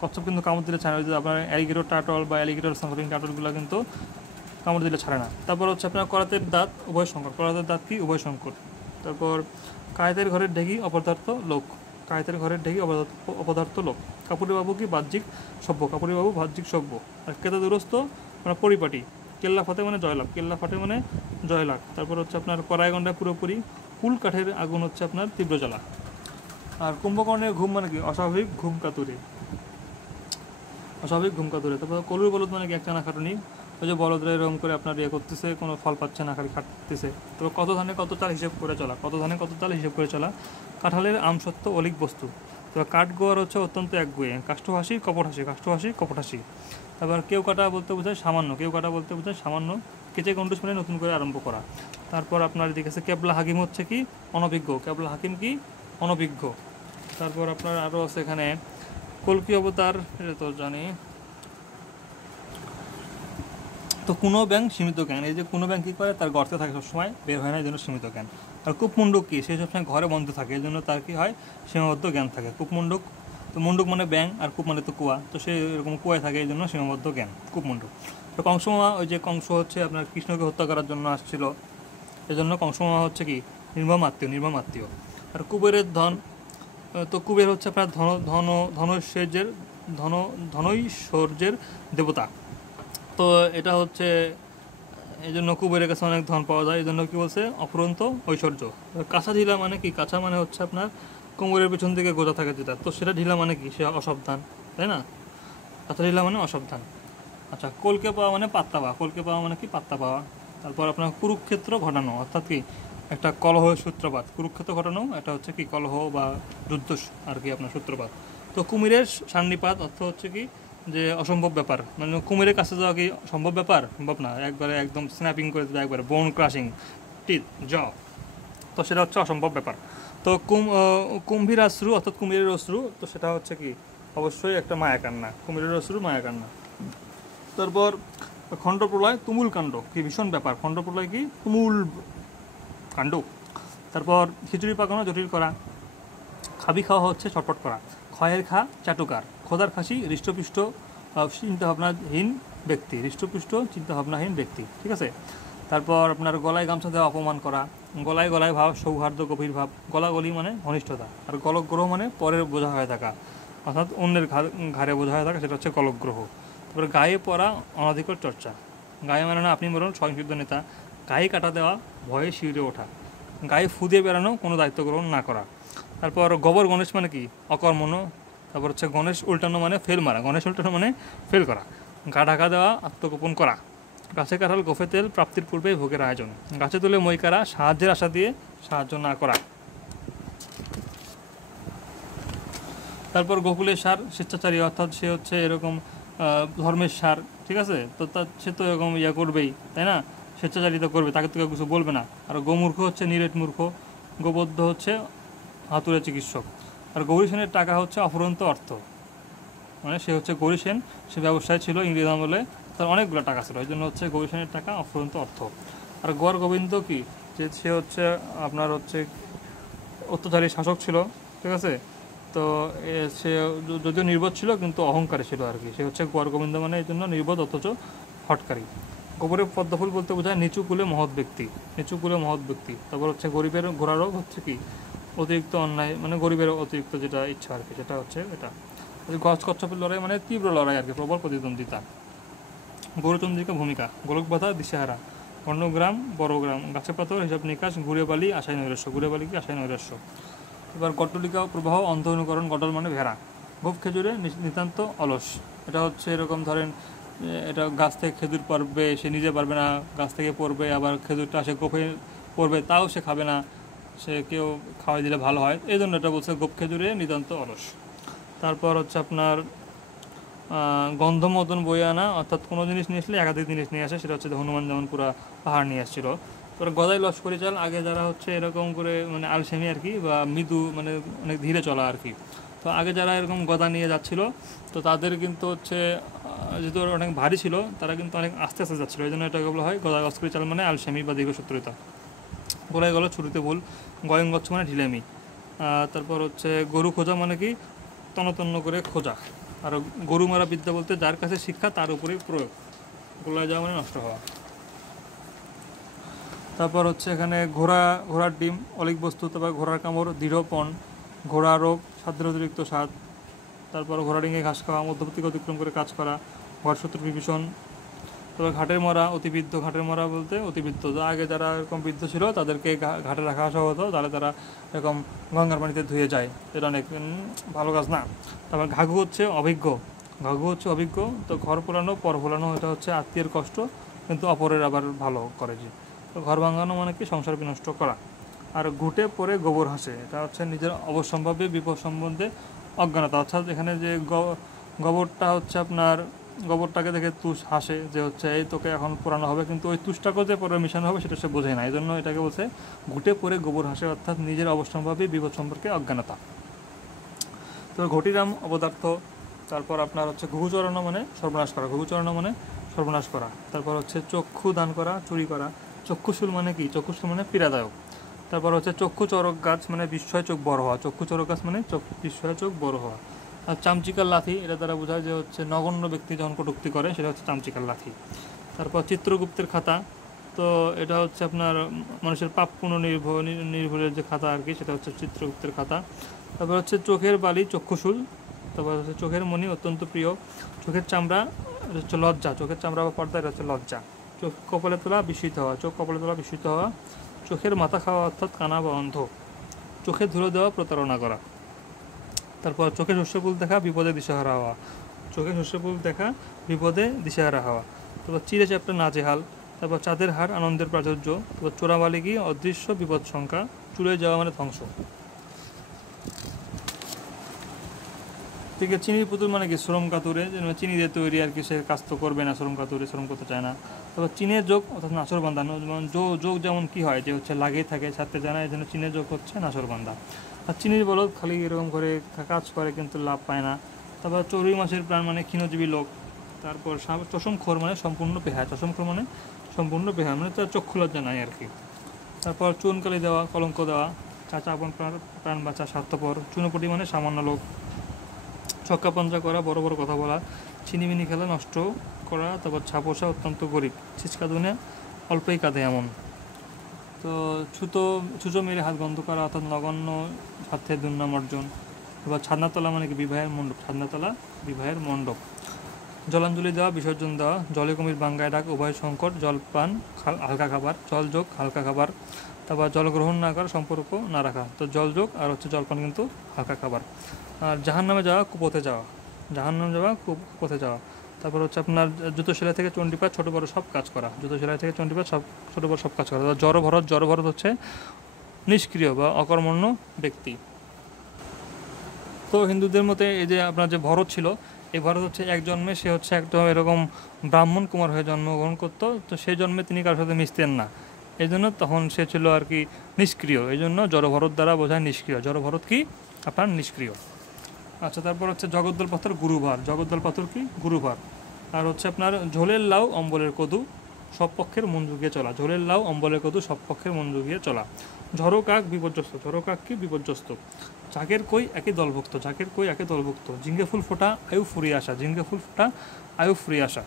কচ্ছপ কিন্তু কামড় দিলে ছাড়ে না, যদি আপনার অ্যালিগেটর টাটল বা অ্যালিগেটর সামথিং টাটলগুলো কিন্তু কামড় দিলে ছাড়ে না। তারপর হচ্ছে আপনার করাতের দাঁত উভয় সংকট, করাতের দাঁত কি উভয় সংকট। তারপর কায়েতের ঘরের ঢেকি অপদার্থ লোক, কায়তের ঘরের ঢেকি অপদার্থ লোক। কাপুরে বাবু কি বাহ্যিক সভ্য, কাপুরে বাবু বাহ্যিক সভ্য। আর কেতা দুরস্ত মানে পরিপাটি। কেল্লা ফাতে মানে জয়লাভ, কেল্লা ফাটে মানে জয়লাভ। তারপর হচ্ছে আপনার কড়াইগন্ডা পুরোপুরি। কুল কাঠের আগুন হচ্ছে আপনার তীব্র জ্বালা। আর কুম্ভকর্ণের ঘুম মানে কি অস্বাভাবিক ঘুম কাতুরে, অস্বাভাবিক ঘুম কাতুরে। তারপর কলুর বলদ মানে কি একটানা খাটুনি, ওই যে বলদরা এরকম করে আপনার ইয়ে করতেছে, কোনো ফল পাচ্ছে না, খালি খাটতেছে। তবে কত ধানে কত চাল হিসেব করে চলা, কত ধানে কত চাল হিসেব করে চলা। কাঁঠালের আমসত্ত্ব অলিক বস্তু। তবে কাঠ গোয়ার হচ্ছে অত্যন্ত একগুঁয়ে। কাষ্ঠহাসি কপট হাসি, কাষ্ঠহাসি কপট হাসি। তারপর কেউ কাটা বলতে বোঝায় সামান্য, কেউ কাটা বলতে বোঝায় সামান্য। কেচে গন্ডুস মানে নতুন করে আরম্ভ করা। তারপর আপনার এদিকে আছে কেবলা হাকিম হচ্ছে কি অনভিজ্ঞ, কেবলা হাকিম কি অনভিজ্ঞ। তারপর আপনার আরও আছে এখানে কল্কি অবতার, এটা তো জানি। তো কোনো ব্যাং সীমিত জ্ঞান, এই যে কোনো ব্যাং কী করে, তার গর্তে থাকে সবসময়, বের হয় না, এই জন্য সীমিত জ্ঞান। আর কূপমুণ্ডুক কি, সে সবসময় ঘরে বন্ধ থাকে, এই জন্য তার কী হয়, সীমাবদ্ধ জ্ঞান থাকে। কূপমুণ্ডুক, তো মুন্ডুক মানে ব্যাং আর কূপ মানে তো কুয়া, তো সে এরকম কুয়ায় থাকে, এই জন্য সীমাবদ্ধ জ্ঞান কূপমুণ্ডুক। তো কংসমামা, ওই যে কংস হচ্ছে আপনার কৃষ্ণকে হত্যা করার জন্য আসছিল, এই জন্য কংসমামা হচ্ছে কি নির্মম আত্মীয়, নির্মম আত্মীয়। আর কুবেরের ধন, তো কুবের হচ্ছে আপনার ধনৈশ্বর্যের দেবতা। তো এটা হচ্ছে এই জন্য কুবেরের কাছে অনেক ধন পাওয়া যায়, এই জন্য কী বলছে অফুরন্ত ঐশ্বর্য। কাঁচা ঢিলা মানে কি, কাঁচা মানে হচ্ছে আপনার কোমরের পেছন দিকে গোজা থাকে যেটা, তো সেটা ঢিলা মানে কি, সে অসাবধান, তাই না? কাঁচা ঢিলা মানে অসাবধান। আচ্ছা, কলকে পাওয়া মানে পাত্তা পাওয়া, কলকে পাওয়া মানে কি পাত্তা পাওয়া। তারপর আপনার কুরুক্ষেত্র ঘটানো, অর্থাৎ কি একটা কলহের সূত্রপাত। কুরুক্ষেত্র ঘটানো এটা হচ্ছে কি কলহ বা যুদ্ধ আর কি আপনার সূত্রপাত। তো কুমিরের সান্নিপাত অর্থ হচ্ছে কি যে অসম্ভব ব্যাপার, মানে কুমিরের কাছে যাওয়া কি সম্ভব ব্যাপার, সম্ভব না, একবারে একদম স্ন্যাপিং করে দেবে, একবারে বোন ক্রাশিং টিথ জ, তো সেটা হচ্ছে অসম্ভব ব্যাপার। তো কুম্ভীর অশ্রু অর্থাৎ কুমিরের অশ্রু, তো সেটা হচ্ছে কি অবশ্যই একটা মায়া কান্না, কুমিরের অশ্রু মায়া কান্না। তারপর খণ্ডপ্রলয় তুমুল কাণ্ড, কি ভীষণ ব্যাপার, খণ্ডপ্রলয় কি তুমুল কাণ্ড। তারপর খিচুড়ি পাকানো জটিল করা, খাবি খাওয়া হচ্ছে ছটফট করা। ক্ষয়ের খা চাটুকার, খোদার খাসি হৃষ্টপুষ্ট চিন্তাভাবনাহীন ব্যক্তি, হৃষ্টপুষ্ট চিন্তাভাবনাহীন ব্যক্তি, ঠিক আছে। তারপর আপনার গলায় গামছা দেওয়া অপমান করা, গলায় গলায় ভাব সৌহার্দ্য গভীর ভাব, গলাগলি মানে ঘনিষ্ঠতা। আর গলগ্রহ মানে পরের বোঝা হয়ে থাকা, অর্থাৎ অন্যের ঘাড়ে বোঝা হয়ে থাকা, সেটা হচ্ছে গলগ্রহ। তারপরে গায়ে পড়া অনধিকর চর্চা, গায়ে মানে না আপনি বলুন স্বয়ংসিদ্ধ নেতা। গায়ে কাটা দেওয়া, ভয়ে শিউরে ওঠা। গায়ে ফুদিয়ে বেড়ানো, কোনো দায়িত্ব গ্রহণ না করা। তারপর গোবর গণেশ মানে কি অকর্মণ্য। তারপর হচ্ছে গণেশ উল্টানো মানে ফেল মারা, গণেশ উল্টানো মানে ফেল করা। গা ঢাকা দেওয়া, আত্মগোপন করা। গাছে কাঁঠাল গোফে তেল, প্রাপ্তির পূর্বেই ভোগের আয়োজন। গাছে তুলে মই কারা, সাহায্যের আশা দিয়ে সাহায্য না করা। তারপর গোকুলের সার স্বেচ্ছাচারী, অর্থাৎ সে হচ্ছে এরকম ধর্মের সার, ঠিক আছে, তো সে তো এরকম ইয়া করবেই, তাই না, স্বেচ্ছাচারিতা করবে, তাকে তো কেউ কিছু বলবে না। আর গোমূর্খ হচ্ছে নিরেট মূর্খ, গোবদ্ধ হচ্ছে হাতুড়ে চিকিৎসক। আর গৌরী সেনের টাকা হচ্ছে অফুরন্ত অর্থ, মানে সে হচ্ছে গৌরী সেন, সে ব্যবসায় ছিল ইংরেজ আমলে, তার অনেকগুলো টাকা ছিল, এই জন্য হচ্ছে গৌরী সেনের টাকা অফুরন্ত অর্থ। আর গড় গোবিন্দ কি, যে সে হচ্ছে আপনার হচ্ছে অত্যাচারী শাসক ছিল, ঠিক আছে। তো সে যদিও নির্বোধ ছিল কিন্তু অহংকারী ছিল আর কি, সে হচ্ছে গড় গোবিন্দ মানে এই জন্য নির্বোধ অথচ হটকারী। গোবরের পদ্মফুল বলতে বোঝায় নিচু কুলে মহৎ ব্যক্তি, নিচু কুলে মহৎ ব্যক্তি। তারপর হচ্ছে গরিবের ঘোড়ারও হচ্ছে কি অতিরিক্ত অন্যায়, মানে গরিবের অতিরিক্ত যেটা ইচ্ছা আর কি, সেটা হচ্ছে এটা। গছ কচ্ছপের লড়াই মানে তীব্র লড়াই আর কি, প্রবল প্রতিদ্বন্দ্বিতা। গৌরচন্দ্রিকা ভূমিকা, গোলক বাধা দিশেহারা। কর্ণগ্রাম বড়গ্রাম, গাছে পাথর হিসাব নিকাশ, ঘুরে বালি আশায় নৈরাশ্য, ঘুরে বালি কি আশায় নৈরাশ্য। এবার গট্টলিকা প্রবাহ অন্ধ অনুকরণ, গটল মানে ভেড়া। গোপ খেজুরে নিতান্ত অলস, এটা হচ্ছে এরকম ধরেন এটা গাছ থেকে খেজুর পারবে, সে নিজে পারবে না, গাছ থেকে পড়বে, আবার খেজুরটা সে গোপে পড়বে, তাও সে খাবে না, সে কেউ খাওয়াই দিলে ভালো হয়, এই জন্য এটা বলছে গোপ খেজুরে নিতান্ত অলস। তারপর হচ্ছে আপনার গন্ধমদন বয়ে আনা, অর্থাৎ কোনো জিনিস নিয়ে আসলে একাধিক জিনিস নিয়ে আসে, সেটা হচ্ছে হনুমান যেমন পুরা পাহাড় নিয়ে আসছিল। তারপরে গদাই লস্করি চাল, আগে যারা হচ্ছে এরকম করে মানে আলসেমি আর কি, বা মৃদু মানে অনেক ধীরে চলা আর কি, তো আগে যারা এরকম গদা নিয়ে যাচ্ছিল, তো তাদের কিন্তু হচ্ছে যেহেতু অনেক ভারী ছিল, তারা কিন্তু অনেক আস্তে আস্তে যাচ্ছিলো, এই জন্য এটা বলা হয় গদাই লস্করি চাল মানে আলসেমি বা দীর্ঘসূত্রিতা। গোলায় গেল ছুরিতে ভুল, গয়ঙ্গচ্ছ মানে ঢিলেমি। তারপর হচ্ছে গরু খোঁজা মানে কি তন্ন করে খোঁজা। আর গরু মারা বিদ্যা বলতে যার কাছে শিক্ষা তার উপরেই প্রয়োগ, গোলায় যাওয়া মানে নষ্ট হওয়া। তারপর হচ্ছে এখানে ঘোড়ার ডিম অলিক বস্তু, তারপর ঘোড়ার কামড় দৃঢ়পণ, ঘোড়া রোগ, সাধ্যের অতিরিক্ত স্বাদ, তারপর ঘোড়া ডিঙে ঘাস খাওয়া, মধ্যবর্তীকে অতিক্রম করে কাজ করা, ঘরশত্রু বিভীষণ। তবে ঘাটের মরা, অতিবৃদ্ধ। ঘাটের মরা বলতে অতিবৃদ্ধ, আগে যারা এরকম বৃদ্ধ ছিল তাদেরকে ঘাটে রাখা আসা হতো, তাহলে তারা এরকম গঙ্গার পানিতে ধুয়ে যায়, এটা অনেক ভালো কাজ না। তারপর ঘাঘু হচ্ছে অভিজ্ঞ। ঘাঘু হচ্ছে অভিজ্ঞ। তো ঘর পোড়ানো, পর পোড়ানো, এটা হচ্ছে আত্মীয়ের কষ্ট কিন্তু অপরের আবার ভালো করে যে। তো ঘর ভাঙানো মানে কি সংসার বিনষ্ট করা। আর ঘুটে পরে গোবর হাসে, এটা হচ্ছে নিজের অবশ্যম্ভাবী বিপদ সম্বন্ধে অজ্ঞানতা। অর্থাৎ এখানে যে গোবরটা হচ্ছে আপনার, গোবরটাকে দেখে তুষ হাসে যে হচ্ছে এই তোকে এখন পোড়ানো হবে, কিন্তু ওই তুষটাকে যে পরে মিশানো হবে সেটা সে বোঝে না, এই জন্য এটাকে বলছে ঘুটে পরে গোবর হাসে, অর্থাৎ নিজের অবশ্যম্ভাবী বিপদ সম্পর্কে অজ্ঞানতা। তো ঘটিরাম অপদার্থ। তারপর আপনার হচ্ছে ঘুঘু চড়ানো মানে সর্বনাশ করা, ঘুঘু চড়ানো মানে সর্বনাশ করা। তারপর হচ্ছে চক্ষু দান করা, চুরি করা। চক্ষুশূল মানে কি? চক্ষুশূল মানে পীড়াদায়ক। তারপর হচ্ছে চক্ষু চরক গাছ মানে বিস্ময় চোখ বড় হওয়া, চক্ষু চরক গাছ মানে বিস্ময় চোখ বড় হওয়া। আর চামচিকার লাথি, এটা দ্বারা বোঝায় যে হচ্ছে নগণ্য ব্যক্তি যখন কটূক্তি করে সেটা হচ্ছে চামচিকার লাথি। তারপর চিত্রগুপ্তের খাতা, তো এটা হচ্ছে আপনার মানুষের পাপ পুণ্য নির্ভরের যে খাতা আর কি, সেটা হচ্ছে চিত্রগুপ্তের খাতা। তারপর হচ্ছে চোখের বালি, চক্ষুশূল। তারপর হচ্ছে চোখের মণি অত্যন্ত প্রিয়। চোখের চামড়া, এটা হচ্ছে লজ্জা। চোখের চামড়া বা পর্দা, এটা হচ্ছে লজ্জা। চোখ কপালে তোলা, বিস্মিত হওয়া। চোখ কপালে তোলা, বিস্মিত হওয়া। চোখের মাথা খাওয়া অর্থাৎ কানা বা অন্ধ। চোখে ধুলো দেওয়া, প্রতারণা করা। তারপর চোখে শস্যফুল দেখা, বিপদে দিশেহারা হওয়া। চোখে শস্যফুল দেখা, বিপদে দিশেহারা হওয়া। তারপর চিড়ে চ্যাপ্টা, নাজেহাল। তারপর চাঁদের হার, আনন্দের প্রাচুর্য। তারপর চোরাবালিগি, অদৃশ্য বিপদ সংখ্যা। চুলে যাওয়া মানে ধ্বংস। ঠিক আছে। চিনির পুতুল মানে কি? শ্রম কাতুরে, চিনি দিয়ে তৈরি আর কি, সে কাজ তো করবে না, শ্রম কাতুরে, শ্রম করতে চায় না। তারপর চিনের যোগ অর্থাৎ নাসর বান্ধা। যোগ যেমন কি হয় যে হচ্ছে লাগিয়ে থাকে, ছাড়তে চায় না, এই জন্য চিনের যোগ হচ্ছে নাসর বান্ধা। আর চিনির বলদ খালি এরকম করে কাজ করে কিন্তু লাভ পায় না। তারপর চড়ুই মাছের প্রাণ মানে ক্ষীণজীবী লোক। তারপর চশমখোর মানে সম্পূর্ণ বেহায়া। চশমখোর মানে সম্পূর্ণ বেহায়া, মানে তার চক্ষু লজ্জা নাই আর কি। তারপর চুনকালি দেওয়া, কলঙ্ক দেওয়া। চাচা আপন প্রাণ বাঁচা, স্বার্থপর। চুনোপুটি মানে সামান্য লোক। ছক্কা পাঞ্জা করা, বড় বড় কথা বলা। চিনিমিনি খেলা, নষ্ট করা। তারপর ছাপোষা, অত্যন্ত গরিব। ছিচকা দুনে, অল্পই কাঁদে এমন। তো ছুঁচো মেরে হাত বন্ধ করা, অর্থাৎ নগণ্য স্বার্থে দুর্নাম অর্জন। এবার ছাদনাতলা মানে কি? বিবাহের মণ্ডপ। ছাদনাতলা বিবাহের মণ্ডপ। জলাঞ্জলি দেওয়া, বিসর্জন দেওয়া। জলে কুমির, বাঙ্গায় ডাক, উভয় সংকট। জলপান, হালকা খাবার। জলযোগ, হালকা খাবার। তারপর জল গ্রহণ না করা, সম্পর্ক না রাখা। তো জলযোগ আর হচ্ছে জলপান কিন্তু হালকা খাবার। আর জাহান্নামে যাওয়া, কুপথে যাওয়া। জাহান্নামে যাওয়া, কুপথে যাওয়া। তারপর হচ্ছে আপনার জুতো সেলাই থেকে চণ্ডীপাঠ, ছোটো বড়ো সব কাজ করা। জুতো সেলাই থেকে চণ্ডীপাঠ, সব ছোটো বড়ো সব কাজ করা। জড়ভরত, জড়ভরত হচ্ছে নিষ্ক্রিয় বা অকর্মণ্য ব্যক্তি। তো হিন্দুদের মতে এই যে আপনার যে ভরত ছিল, এই ভরত হচ্ছে এক জন্মে সে হচ্ছে একটা এরকম ব্রাহ্মণ কুমার হয়ে জন্মগ্রহণ করতো। তো সেই জন্মে তিনি কারোর সাথে মিশতেন না, এই জন্য তখন সে ছিল আর কি নিষ্ক্রিয়। এই জন্য জড়ভরত দ্বারা বোঝায় নিষ্ক্রিয়। জড়ভরত কি? আপনার নিষ্ক্রিয়। আচ্ছা, তারপর হচ্ছে জগদ্দল পাথর, গুরুভার। জগদ্দল পাথর কি? গুরুভার। আর হচ্ছে আপনার ঝোলের লাউ, অম্বলের কদু, সব পক্ষের মন জুগিয়ে চলা। ঝোলের লাউ, অম্বলের কদু, সব পক্ষের মন জুগিয়ে চলা। ঝড়ো কাক, বিপর্যস্ত। ঝড়ো কাক কি? বিপর্যস্ত। জাকের কই, একই দলভুক্ত। জাকের কই, একই দলভুক্ত। ঝিঙ্গে ফুল ফোটা, আয়ু ফুরিয়ে আসা। ঝিঙ্গে ফুল ফোটা, আয়ু ফুরিয়ে আসা।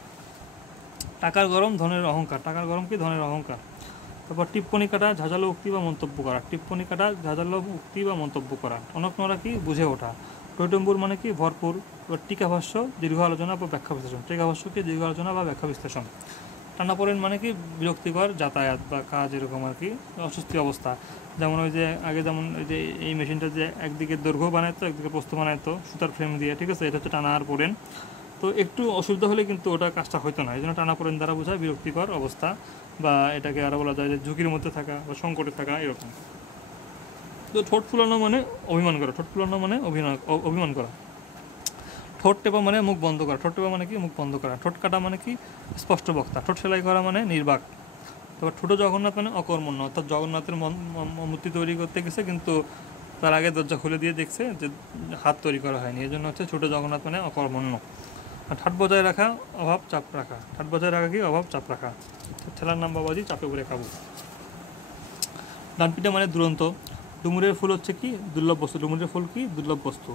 টাকার গরম, ধনের অহংকার। টাকার গরম কি? ধনের অহংকার। তারপর টিপ্পনি কাটা, ঝাঁঝালো উক্তি বা মন্তব্য করা। টিপ্পনি কাটা, ঝাঁঝালো উক্তি বা মন্তব্য করা। টনক নড়া কি? বুঝে ওঠা। টৈটম্বুর মানে কি? ভরপুর। এবার টিকাভাষ্য, দীর্ঘ আলোচনা বা ব্যাখ্যা বিশ্লেষণ। টিকাভাষ্য কি? দীর্ঘ আলোচনা বা ব্যাখ্যা বিশ্লেষণ। টানাপোড়েন মানে কি? বিরক্তিকর যাতায়াত বা কাজ, এরকম আর কি, অস্বস্তি অবস্থা। যেমন ওই যে আগে যেমন ওই যে এই মেশিনটা যে একদিকে দৈর্ঘ্য বানাইতো, একদিকে প্রস্থ বানাইতো সুতার ফ্রেম দিয়ে, ঠিক আছে, এটা হচ্ছে টানার পোড়েন। তো একটু অসুবিধা হলে কিন্তু ওটা কাজটা হতো না, এই জন্য টানাপোড়েন দ্বারা বোঝায় বিরক্তিকর অবস্থা, বা এটাকে আরও বলা যায় যে ঝুঁকির মধ্যে থাকা বা সংকটে থাকা, এরকম। তো ঠোঁট ফুলানো মানে অভিমান করা। ঠোঁট ফুলানো মানে অভিমান করা। ঠোঁট টেপা মানে মুখ বন্ধ করা। ঠোঁট টেপা মানে কি? মুখ বন্ধ করা। ঠোঁট কাটা মানে কি? স্পষ্ট বক্তা। ঠোঁট সেলাই করা মানে নির্বাক। তারপর ছোটো জগন্নাথ মানে অকর্মণ্য, অর্থাৎ জগন্নাথের মূর্তি তৈরি করতে গেছে কিন্তু তার আগে দরজা খুলে দিয়ে দেখছে যে হাত তৈরি করা হয়নি, এই জন্য হচ্ছে ছোটো জগন্নাথ মানে অকর্মণ্য। আর ঠাট বজায় রাখা, অভাব চাপ রাখা। ঠাট বজায় রাখা কি? অভাব চাপ রাখা। ঠেলার নাম বাবাজি, চাপে পড়ে খাবো। ডানপিঠা মানে দুরন্ত। ডুমুরের ফুল হচ্ছে কি? দুর্লভ বস্তু। ডুমুরের ফুল কি? দুর্লভ বস্তু।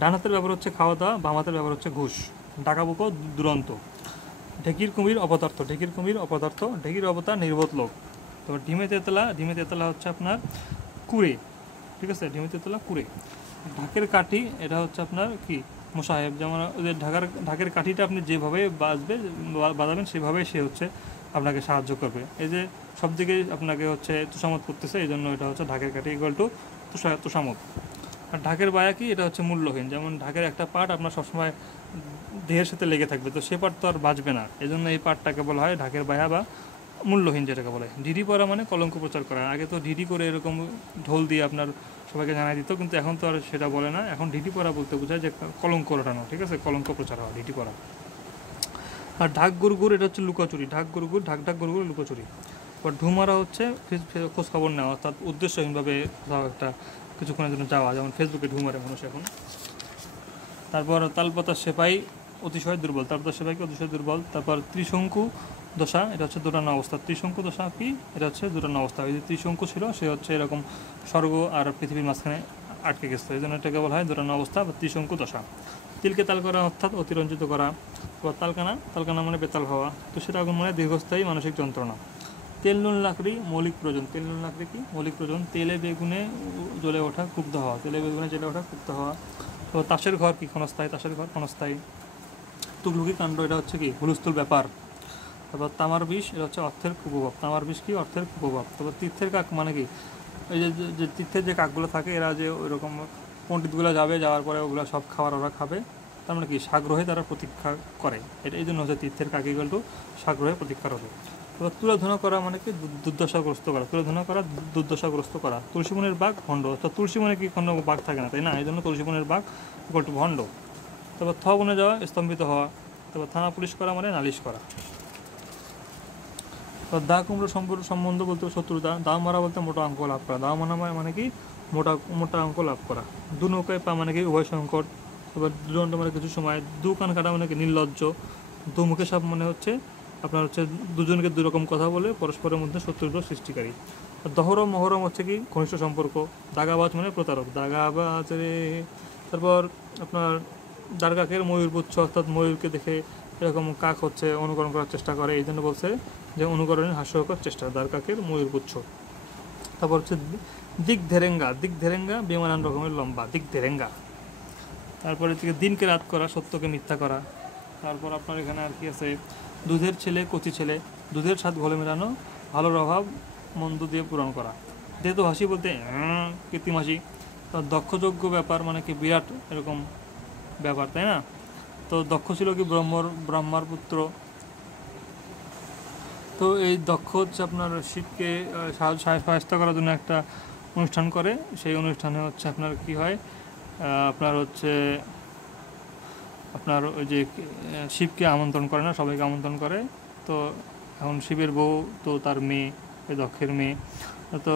ডান হাতের ব্যবহার হচ্ছে খাওয়া দাওয়া, বাম হাতের ব্যবহার হচ্ছে ঘুষ। ডাকাবুকো, দুরন্ত। ঢেকির কুমির, অপদার্থ। ঢেকির কুমির, অপদার্থ। ঢেকির অবতার, নির্বোধ লোক। তারপর ডিমে তেতলা। ডিমে তেতলা হচ্ছে আপনার কুড়ে, ঠিক আছে, ডিমে তেতলা কুড়ে। ঢাকের কাঠি এটা হচ্ছে আপনার কি মোসাহেব, যেমন ওদের ঢাকের কাঠিটা আপনি যেভাবে বাজাবেন সেভাবেই সে হচ্ছে আপনাকে সাহায্য করবে। এই যে সব দিকে আপনাকে হচ্ছে তুষামত করতেছে, এই জন্য এটা হচ্ছে ঢাকের কাঠি ইকুয়াল টু তুষামত। আর ঢাকের বায়া কি, এটা হচ্ছে মূল্যহীন। যেমন ঢাকের একটা পার্ট আপনার সবসময় দেহের সাথে লেগে থাকবে, তো সে পার্ট তো আর বাঁচবে না, এই জন্য এই পার্টটাকে বলা হয় ঢাকের বায়া বা মূল্যহীন যেটাকে বলে। ঢিডি পরা মানে কলঙ্ক প্রচার করা। আগে তো ঢিডি করে এরকম ঢোল দিয়ে আপনার সবাইকে জানাই দিত, কিন্তু এখন তো আর সেটা বলে না। এখন ঢিডি পরা বলতে বোঝায় যে কলঙ্ক রটানো, ঠিক আছে, কলঙ্ক প্রচার হওয়া, ঢিডি পরা। আর ঢাক গুড়গুড় এটা হচ্ছে লুকোচুরি। ঢাক গুড়গুড়, ঢাক ঢাক গুড়গুড় লুকোচুরি। আবার ঢুমারা হচ্ছে খোঁজ খবর নেওয়া, অর্থাৎ উদ্দেশ্যহীনভাবে কোথাও একটা কিছুক্ষণের জন্য যাওয়া, যেমন ফেসবুকে ঢুমারে মানুষ এখন। তারপর তালপাতার সেপাই অতিশয় দুর্বল, তালপাতার সেপাইকে অতিশয় দুর্বল। তারপর ত্রিশঙ্কু দশা, এটা হচ্ছে দুটান্ন অবস্থা। ত্রিশঙ্কু দশা কি, এটা হচ্ছে দুটান্ন অবস্থা। ওই যে ত্রিশঙ্কু ছিল সে হচ্ছে এরকম স্বর্গ আর পৃথিবীর মাঝখানে আটকে গেছে, এই জন্য এটাকে বলা হয় দুটান্ন অবস্থা বা ত্রিশঙ্কু দশা। তিলকে তাল করা অর্থাৎ অতিরঞ্জিত করা। তারপর তালকানা, তালকানা মানে বেতাল হওয়া, তো সেটা মানে দীর্ঘস্থায়ী মানসিক যন্ত্রণা। তেল নুন লাকড়ি মৌলিক প্রয়োজন। তেল নুন লাকড়ি কি মৌলিক প্রয়োজন? তেলে বেগুনে জ্বলে ওঠা ক্ষুব্ধ হওয়া, তেলে বেগুনে জ্বলে ওঠা ক্ষুব্ধ হওয়া। তো তাসের ঘর কি ক্ষণস্থায়ী, তাসের ঘর ক্ষণস্থায়ী। তুগলুকি কাণ্ড, এটা হচ্ছে কি হুলস্থুল ব্যাপার। তারপর তামার বিষ, এটা হচ্ছে অর্থের কুপ্রভাব। তামার বিষ কি অর্থের কুপ্রভাব। তারপর তীর্থের কাক মানে কি, এই যে তীর্থের যে কাকগুলো থাকে এরা যে ওইরকম পণ্ডিতগুলো যাওয়ার পরে ওগুলো সব খাবার ওরা খাবে, তার মানে কি সাগ্রহে তারা প্রতীক্ষা করে, এটা এই জন্য হচ্ছে তীর্থের কাক ইকুয়াল টু সাগ্রহে প্রতীক্ষা করে। এবার তুলাধনা করা মানে কি দুর্দশাগ্রস্ত করা, তুলাধনা করা দুর্দশাগ্রস্ত করা। তুলসীমনের বাঘ ভণ্ড, অর্থাৎ তুলসীমনে কি কোনো বাঘ থাকে না, তাই না, এই জন্য তুলসীমনের বাঘ ইকুয়াল টু ভণ্ড। তারপর থ বনে যাওয়া স্তম্ভিত হওয়া। তারপর থানা পুলিশ করা মানে নালিশ করা। তো দা কুমড়ো সম্বন্ধ বলতে শত্রুতা। দাও মারা বলতে মোটা অঙ্ক লাভ করা। দাও মানা মানে কি মোটা মোটা অঙ্ক লাভ করা। দু নৌকায় পা মানে কি উভয় সংকট। এবার দুদণ্ড মানে কিছু সময়। দু কান কাটা মানে কি নির্লজ্জ। দু মুখে সাপ মানে হচ্ছে আপনার হচ্ছে দুজনকে দুরকম কথা বলে পরস্পরের মধ্যে শত্রুতা সৃষ্টিকারী। আর দহরম মহরম হচ্ছে কি ঘনিষ্ঠ সম্পর্ক। দাগাবাজ মানে প্রতারক, দাগাবাজ রে। তারপর আপনার দ্বারকাকের ময়ূরপুচ্ছ, অর্থাৎ ময়ূরকে দেখে এরকম কাক হচ্ছে অনুকরণ করার চেষ্টা করে, এই জন্য বলছে যে অনুকরণের হাস্যকর চেষ্টা, দ্বারকাকের ময়ূরপুচ্ছ। তারপর হচ্ছে দিক ধেরেঙ্গা, দিক ধেরেঙ্গা বেমানান রকমের লম্বা, দিক ধেরেঙ্গা। তারপরে থেকে দিনকে রাত করা, সত্যকে মিথ্যা করা। তারপর আপনার এখানে আর কি আছে, দুধের ছেলে কচি ছেলে, দুধের স্বাদ ঘোলে মেলানো, ভালোর অভাব মন্দ দিয়ে পূরণ করা। যেহেতু হাসি বলতে কৃত্রিম হাসি। দক্ষযোগ্য ব্যাপার মানে কি বিরাট এরকম ব্যাপার, তাই না। তো দক্ষ ছিল কি ব্রহ্মার পুত্র। তো এই দক্ষ হচ্ছে আপনার শিবকে সাহায্য করার জন্য একটা অনুষ্ঠান করে, সেই অনুষ্ঠানে হচ্ছে আপনার কি হয়, আপনার হচ্ছে আপনার ওই যে শিবকে আমন্ত্রণ করে না, সবাইকে আমন্ত্রণ করে। তো এখন শিবের বউ তো তার মেয়ে, এই দক্ষের মেয়ে, তো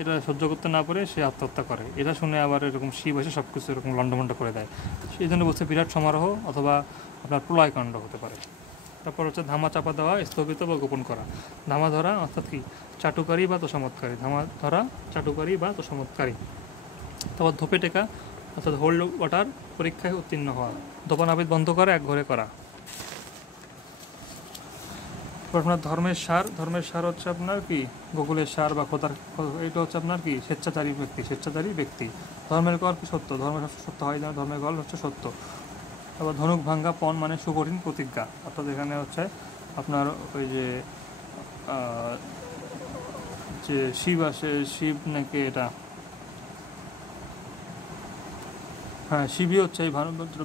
এটা সহ্য করতে না পারে সে আত্মহত্যা করে। এটা শুনে আবার এরকম শিব এসে সব কিছু এরকম লণ্ডভণ্ড করে দেয়। সেই জন্য বলছে বিরাট সমারোহ অথবা আপনার প্রলয়কাণ্ড হতে পারে। তারপর হচ্ছে ধামা চাপা দেওয়া, স্থগিত বা গোপন করা। ধামা ধরা অর্থাৎ কি চাটুকারী বা তোষামতকারী, ধামা ধরা চাটুকারী বা তোষামতকারী। তারপর ধোপে টেকা অর্থাৎ হোল্ড ওয়াটার, পরীক্ষায় উত্তীর্ণ হওয়া। ধোপানাপিত বন্ধ করা, এক ঘরে করা। আপনার ধর্মের সার, ধর্মের সার হচ্ছে আপনার কি গোকুলের সার বা খোদার, এটা হচ্ছে আপনার কি স্বেচ্ছাচারী ব্যক্তি, স্বেচ্ছাচারী ব্যক্তি। ধর্মের কল কি সত্য, ধর্মের সত্য হয়, যেন ধর্মের কল হচ্ছে সত্য। তারপর ধনুক ভাঙ্গা পণ মানে সুকঠিন প্রতিজ্ঞা, অর্থাৎ এখানে হচ্ছে আপনার ওই যে যে শিব আসে, শিব নাকি এটা, হ্যাঁ শিবই হচ্ছে এই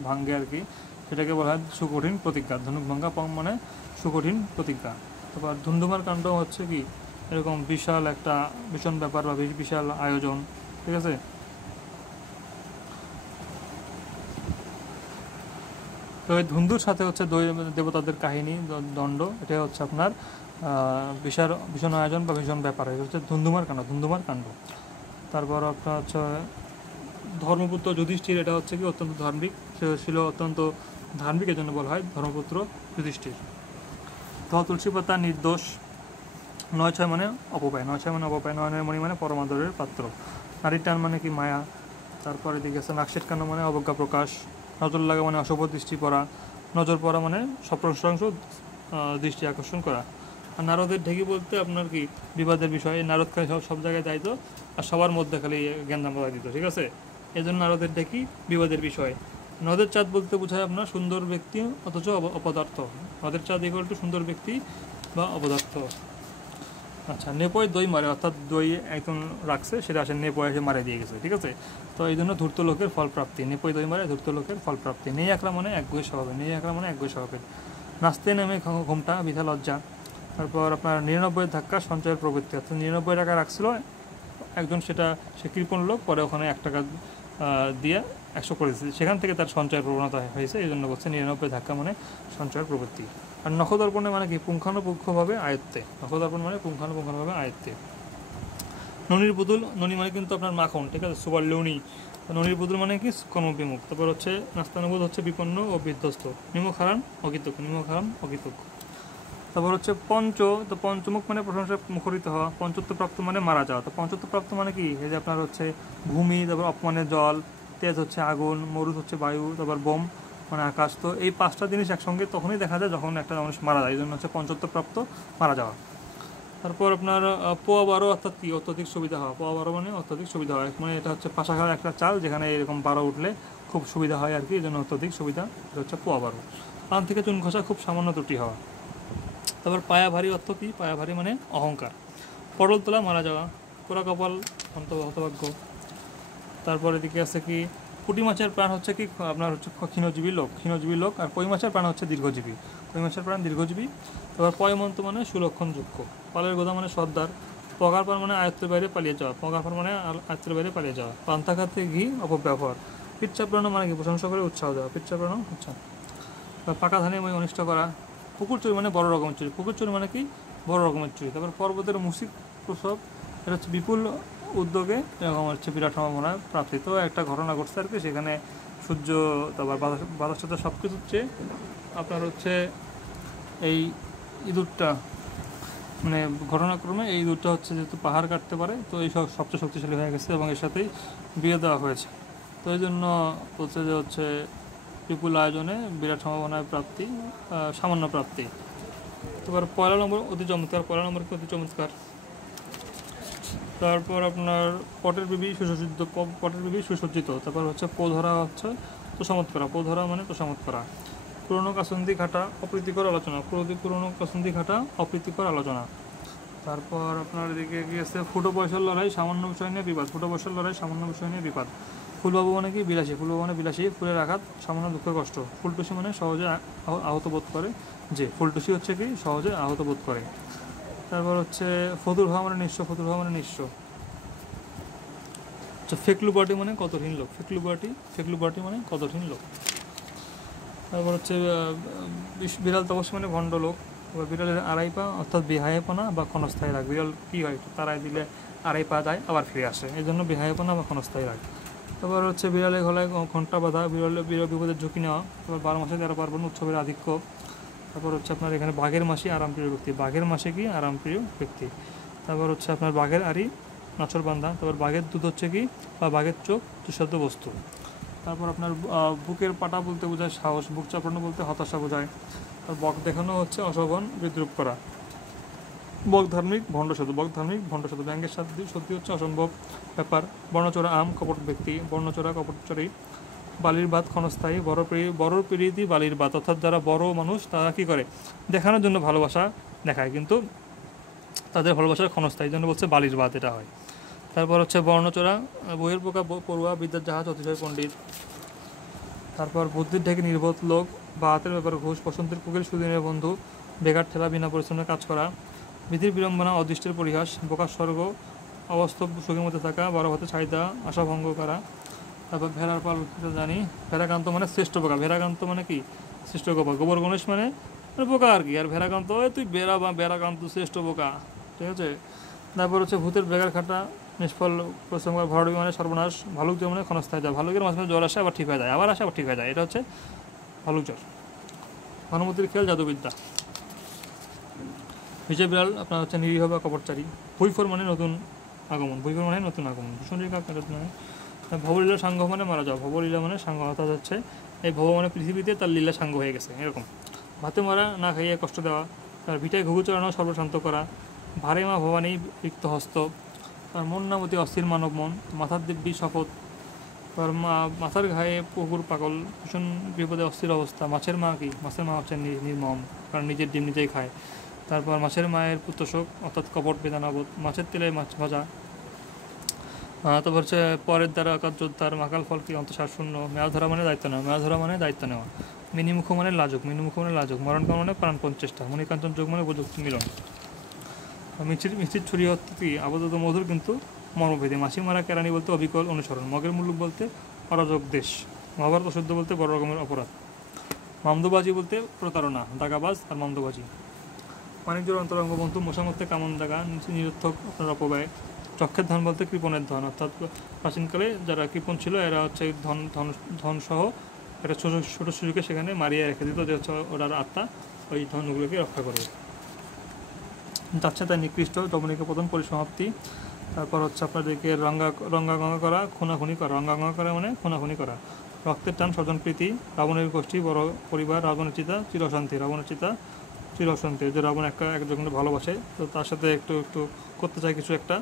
ভাঙ্গে আর কি, সেটাকে বলা হয় সুকঠিন প্রতিজ্ঞা। ধনুক ভাঙ্গা পণ মানে সুকঠিন প্রতিজ্ঞা। তারপর ধুন্ধুমার কাণ্ড হচ্ছে কি এরকম বিশাল একটা ভীষণ ব্যাপার বা বিশাল আয়োজন, ঠিক আছে। তো এই ধুন্ধুর সাথে হচ্ছে দেবতাদের কাহিনী দণ্ড, এটা হচ্ছে আপনার বিশাল ভীষণ আয়োজন বা ভীষণ ব্যাপার, এটা হচ্ছে ধুন্ধুমার কাণ্ড, ধুন্ধুমার কাণ্ড। তারপর আপনার হচ্ছে ধর্মপুত্র যুধিষ্ঠির, এটা হচ্ছে কি অত্যন্ত ধার্মিক, সে ছিল অত্যন্ত ধার্মিক, এই জন্য বলা হয় ধর্মপুত্র যুধিষ্ঠির। তুলসী পাতা নির্দোষ। 9-6 মানে অপব্যয়, 9-6 মানে অপব্যয়। নয়নের মণি মানে পরমাদরের পাত্র। নারীর টান মানে কি মায়া। তারপরে দিকে আছে নাকশেট কান্না মানে অবজ্ঞা প্রকাশ। নজর লাগা মানে অশুভ দৃষ্টি পড়া। নজর পড়া মানে সপ্রশংস দৃষ্টি আকর্ষণ করা। আর নারদের ঢেকি বলতে আপনার কি বিবাদের বিষয়। নারদ খালি সব জায়গায় যাইতো আর সবার মধ্যে খালি জ্ঞানদান বাজাই দিত, ঠিক আছে। এজন্য নারদের ডেকে বিবাদের বিষয়। নদের চাঁদ বলতে বোঝায় আপনার সুন্দর ব্যক্তি অথচ অপদার্থ। নদের চাঁদ ইকুয়াল টু সুন্দর ব্যক্তি বা অপদার্থ। আচ্ছা, নেপয় দই মারে, অর্থাৎ দই একজন রাখছে, সেটা আসে নেপয় এসে মারে দিয়ে গেছে, ঠিক আছে। তো এই জন্য ধূর্ত লোকের ফল প্রাপ্তি, নেপয় দই মারে ধূর্ত লোকের ফল প্রাপ্তি। নেই একরা মানে একগুঁয়ে স্বভাবের, নেই একরা মানে একগুঁয়ে স্বভাবের। নাচতে নেমে ঘুমটা বিধা লজ্জা। তারপর আপনার 99 ধাক্কা সঞ্চয়ের প্রবৃত্তি, অর্থাৎ 99 টাকা রাখছিল একজন, সে কৃপণ লোক, পরে ওখানে 1 টাকা দিয়ে 100 করে দিচ্ছে, সেখান থেকে তার সঞ্চয়ের প্রবণতা হয়েছে, এই জন্য বলছে 99 ধাক্কা মানে সঞ্চয়ের প্রবৃত্তি। আর নখদর্পণে মানে কি পুঙ্খানুপুঙ্খভাবে আয়ত্তে, নখদর্পণ মানে পুঙ্খানুপুঙ্খভাবে আয়ত্তে। ননির পুতুল, ননি মানে কিন্তু আপনার মাখন, ঠিক আছে, সুপার লুনি। ননির পুতুল মানে কি কর্মবিমুখ। তারপর হচ্ছে নাস্তানুবোধ হচ্ছে বিপন্ন ও বিধ্বস্ত। নিমক হারান অকৃতজ্ঞ, নিমক হারান অকৃতজ্ঞ। তারপর হচ্ছে তো পঞ্চমুখ মানে প্রশংসায় মুখরিত হওয়া। পঞ্চত্ব প্রাপ্ত মানে মারা যাওয়া। তো পঞ্চত্ব প্রাপ্ত মানে কি, এই যে আপনার হচ্ছে ভূমি, তারপর অপমানের জল, তেজ হচ্ছে আগুন, মরুদ হচ্ছে বায়ু, তারপর বোম মানে আকাশ। তো এই 5টা জিনিস একসঙ্গে তখনই দেখা যায় যখন একটা মানুষ মারা যায়, এই জন্য হচ্ছে পঞ্চত্ব প্রাপ্ত মারা যাওয়া। তারপর আপনার পোয়া 12 অর্থাৎ কি, অত্যধিক সুবিধা হওয়া। পোয়া 12 মানে অত্যধিক সুবিধা হয়, মানে এটা হচ্ছে পাশাঘার একটা চাল যেখানে এরকম 12 উঠলে খুব সুবিধা হয় আর কি, এই জন্য অত্যধিক সুবিধা, এটা হচ্ছে পোয়া 12। পান থেকে চুন খসা খুব সামান্য ত্রুটি হওয়া। তারপর পায়া ভারী অর্থ কি, পায়া ভারী মানে অহংকার। পটল তোলা মারা যাওয়া। পোড়া কপাল হতভাগ্য। তারপর এদিকে আছে কি, পুঁটি মাছের প্রাণ হচ্ছে কি আপনার হচ্ছে ক্ষীণজীবী লোক। আর কই মাছের প্রাণ হচ্ছে দীর্ঘজীবী, কই মাছের প্রাণ দীর্ঘজীবী। তারপর পয়মন্ত মানে সুলক্ষণযোগ্য। পালের গোদা মানে সর্দার। পগার পান মানে আয়ত্তের বাইরে পালিয়ে যাওয়া, পগার পান মানে আয়ত্তের বাইরে পালিয়ে যাওয়া। পান্তা খাতে ঘি অপব্যবহার। পিঠ চাপড়ানো মানে কি, প্রশংসা করে উৎসাহ দেওয়া, পিঠ চাপড়ানো উৎসাহ। পাকা ধানে মই অনিষ্ট করা। পুকুর চুরি মানে বড় রকমের চুরি, পুকুর চুরি মানে কি বড় রকমের চুরি। তারপর পর্বতের মুসিক প্রসব, এটা হচ্ছে বিপুল উদ্যোগে এরকম হচ্ছে বিরাট সম্ভাবনা প্রাপ্তি। তো একটা ঘটনা ঘটছে আর কি, সেখানে সূর্য, তারপর বাতাস সাথে সব কিছুর চেয়ে আপনার হচ্ছে এই ইঁদুরটা, মানে ঘটনাক্রমে এই ইঁদুরটা হচ্ছে যেহেতু পাহাড় কাটতে পারে, তো এই সব সবচেয়ে শক্তিশালী হয়ে গেছে এবং এর সাথেই বিয়ে দেওয়া হয়েছে। তো এই জন্য বলছে যে হচ্ছে বিপুল আয়োজনে বিরাট সম্ভাবনায় প্রাপ্তি, সামান্য প্রাপ্তি। তারপর পয়লা নম্বর অতি চমৎকার, পয়লা নম্বর কি অতি চমৎকার। তারপর আপনার পটের বিবি সুসজ্জিত। তারপর হচ্ছে পোধরা হচ্ছে তোষামত করা, পোধরা মানে তোষামত করা। পুরনো কাসন্দি ঘাটা অপ্রীতিকর আলোচনা, পুরনো কাসন্দি ঘাটা অপ্রীতিকর আলোচনা। তারপর আপনার এদিকে গিয়েছে ফুটো পয়সার লড়াই সামান্য বিষয় নিয়ে বিবাদ, ফুটো পয়সার লড়াই সামান্য বিষয় নিয়ে বিবাদ। ফুলবাবু মানে কি বিলাসী, ফুলবাবু মানে বিলাসী, ফুলের আঘাত সামান্য দুঃখ কষ্ট। ফুলটুসি মানে সহজে আহত বোধ করে, যে ফুলটুসি হচ্ছে কি সহজে আহত বোধ করে। তারপর হচ্ছে ফতুর হওয়া মানে নিঃস্ব, ফতুর হওয়া মানে নিঃস্ব। আচ্ছা, ফেকলু পার্টি মানে কতহীন লোক, ফেকলু পার্টি মানে কতহীন লোক। তারপর হচ্ছে বিড়াল তপস্যা মানে ভণ্ড লোক। এবার বিড়ালের আড়াই পা অর্থাৎ বেহায়াপনা বা ক্ষণস্থায়ী রাগ। বিড়াল কী হয়, একটু তাড়াই দিলে আড়াই পা যায় আবার ফিরে আসে, এই জন্য বেহায়াপনা বা ক্ষণস্থায়ী রাগ। তারপর হচ্ছে বিড়ালের গলায় ঘণ্টা বাঁধা, বিড়াল বিপদের ঝুঁকি নেওয়া। তারপর 12 মাসে 13 পার্বণ উৎসবের আধিক্য। তারপর হচ্ছে আপনার এখানে বাঘের মাসে আরামপ্রিয় ব্যক্তি, বাঘের মাসে কি আরামপ্রিয় ব্যক্তি। তারপর হচ্ছে আপনার বাঘের আড়ি নাচর বান্ধা। তারপর বাঘের দুধ হচ্ছে কি, বা বাঘের চোখ দুঃসাধ্য বস্তু। তারপর আপনার বুকের পাটা বলতে বোঝায় সাহস, বুক চাপড়ানো বলতে হতাশা বোঝায়। আর বক দেখানো হচ্ছে অশোভন বিদ্রুপ করা। বক ধার্মিক ভণ্ড সাধু, ব্যাঙ্গের সত্যি হচ্ছে অসম্ভব ব্যাপার। বর্ণচোরা আম কপট ব্যক্তি, বর্ণচোরা কপটচরী। বালির বাত ক্ষণস্থায়ী, বড় প্রীতি বালির বাত, অর্থাৎ যারা বড় মানুষ তারা কী করে, দেখানোর জন্য ভালোবাসা দেখায়, কিন্তু তাদের ভালোবাসার ক্ষণস্থায়ী, জন্য বলছে বালির বাত এটা হয়। তারপর হচ্ছে বর্ণচোরা বইয়ের পোকা পড়ুয়া, বিদ্যার জাহাজ অতিশয় পণ্ডিত। তারপর বুদ্ধির ঢেকে নির্বোধ লোক, বা হাতের ব্যাপারে ঘুষ, বসন্তের কোকিল সুদিনের বন্ধু, বেকার ঠেলা বিনা পরিশ্রমে কাজ করা। বিধির বিড়ম্বনা অদৃষ্টের পরিহাস, বোকার স্বর্গ, অবাস্তব সুখের মধ্যে থাকা, 12 ভাতে চাহিদা আশাভঙ্গ করা। তারপর ভেড়ার পাল জানি, ভেড়াকান্ত মানে শ্রেষ্ঠ বোকা, ভেড়াকান্ত মানে কি শ্রেষ্ঠ বোকা। গোবর গণেশ মানে বোকা আর কি, আর ভেড়াকান্ত তুই বেড়াকান্ত শ্রেষ্ঠ বোকা, ঠিক আছে। তারপর হচ্ছে ভূতের বেগার খাটা, নিষ্ফল পরিশ্রম করা। ভরডি মানে সর্বনাশ, ভালুক জ্বর মানে ক্ষণস্থায়ী জ্বর, ভালুকের মাঝে জ্বর আসে আবার ঠিক হয়ে যায়, আবার আসে আবার ঠিক হয়ে যায়, এটা হচ্ছে ভালুক জ্বর। ভানুমতির খেল জাদুবিদ্যা। বিজয় বিড়াল আপনার হচ্ছে নিরীহ বা কপটচারী। ভুইফোর মানে নতুন আগমন, ভূষণীর কাক মানে। ভবলীলা সাঙ্গ মানে মারা যাওয়া, ভবলীলা মানে সাঙ্গ, অর্থাৎ হচ্ছে এই ভব মানে পৃথিবীতে তার লীলা সাঙ্গ হয়ে গেছে এরকম। ভাতে মারা না খাইয়ে কষ্ট দেওয়া। তার ভিটায় ঘুঘু চড়ানো সর্বশান্ত করা। ভারে মা ভবানী রিক্ত হস্ত। তার মন নামতি অস্থির মানব মন। মাথার দিব্যি শপথ। তারপর মাথার ঘায়ে পুকুর পাগল, ভীষণ বিপদে অস্থির অবস্থা। মাছের মা কি? মাছের মা হচ্ছে নির্মম, কারণ নিজের ডিম নিজেই খায়। তারপর মাছের মায়ের পুত্রশোক অর্থাৎ কপট বেদনাবোধ। মাছের তেলে মাছ ভাজা। তারপর হচ্ছে পরের দ্বারা আকাশ যোদ্ধার মাকাল ফল কি? অন্তঃসার শূন্য। মেয়া ধরা মানে দায়িত্ব নেওয়া, মেয়া ধরা মানে দায়িত্ব নেওয়া। মিনিমুখ মানে লাজুক, মিনিমুখ মানে লাজুক। মরণকাল মানে প্রাণপণ চেষ্টা। মণিকাঞ্চন যোগ মানে উপযুক্ত মিলন। মিষ্টির ছুরি অর্থাৎ কি? আপাতত মধুর কিন্তু মর্মভেদী। মাছি মারা কেরানি বলতে অবিকল অনুসরণ। মগের মুলুক বলতে অরাজক দেশ। মহাভারত অশুদ্ধ বলতে বড় রকমের অপরাধ। মামদোবাজি বলতে প্রতারণা, দাগাবাজ আর মামদোবাজি। বাণিজ্যের অন্তরঙ্গ বন্ধু, মশামধ্যে কামন দাগা, নিরর্থক আপনার অপব্যয়। চক্ষের ধন বলতে কৃপণের ধন, অর্থাৎ প্রাচীনকালে যারা কৃপণ ছিল এরা হচ্ছে ধন সহ একটা ছোটো শিশুকে সেখানে মারিয়ে রেখে দিত, যে হচ্ছে ওনার আত্মা ওই ধনগুলোকে রক্ষা করবে। যাচ্ছে তাই নিকৃষ্ট, যবনিকা পতন, পরিসমাপ্তি। তারপর হচ্ছে আপনাদেরকে রঙ্গাগঙ্গা করা, খুনাখুনি করা। রঙ্গাগঙ্গা করা মানে খুনাখুনি করা। রক্তের টান, স্বজনপ্রীতি। রাবণের গোষ্ঠী, বড় পরিবার। রাবণের চিতা, চির অশান্তি। রাবণের চিতা, চির অশান্তি। যে রাবণ একজনকে ভালোবাসে, তো তার সাথে একটু করতে চায় কিছু একটা,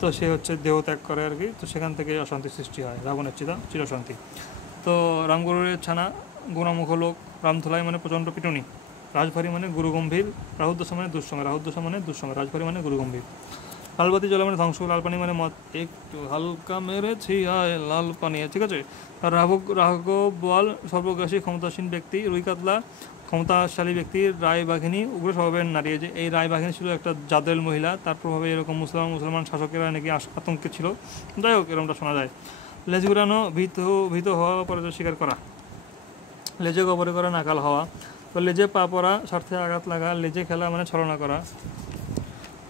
তো সে হচ্ছে দেহ ত্যাগ করে আর কি, তো সেখান থেকে অশান্তি সৃষ্টি হয়। রাবণের চিতা, চির অশান্তি। তো রামগরুরের ছানা, গুণামুখ লোক। রামধুলাই মানে প্রচণ্ড পিটুনি। রাজভারী মানে গুরুগম্ভীর। রাহুদশা মানে দুঃসঙ্গ, রাহুদশা মানে দুঃসঙ্গ। রাজভারী মানে গুরুগম্ভীর। লালবাতি জ্বলা মানে ধ্বংস, লাল পানি মানে মদ। একটু হালকা মেরেছি আয় লাল পানি, ঠিক আছে। আর রাঘব বল সর্বগ্রাসী ক্ষমতাসীন ব্যক্তি। রুই কাতলা ক্ষমতাশালী ব্যক্তি। রায় বাঘিনী উগ্র স্বভাবের নারী। যে এই রায় বাঘিনী ছিল একটা জাদেল মহিলা, তার প্রভাবে এরকম মুসলমান শাসকেরা নাকি আতঙ্কে ছিল। যাই হোক, এরকমটা শোনা যায়। লেজ ঘুরানো, ভীত হওয়া, পরাজয় স্বীকার করা। লেজে গবরে করা, নাকাল হওয়া। তো লেজে পা পড়া, স্বার্থে আঘাত লাগা। লেজে খেলা মানে ছলনা করা।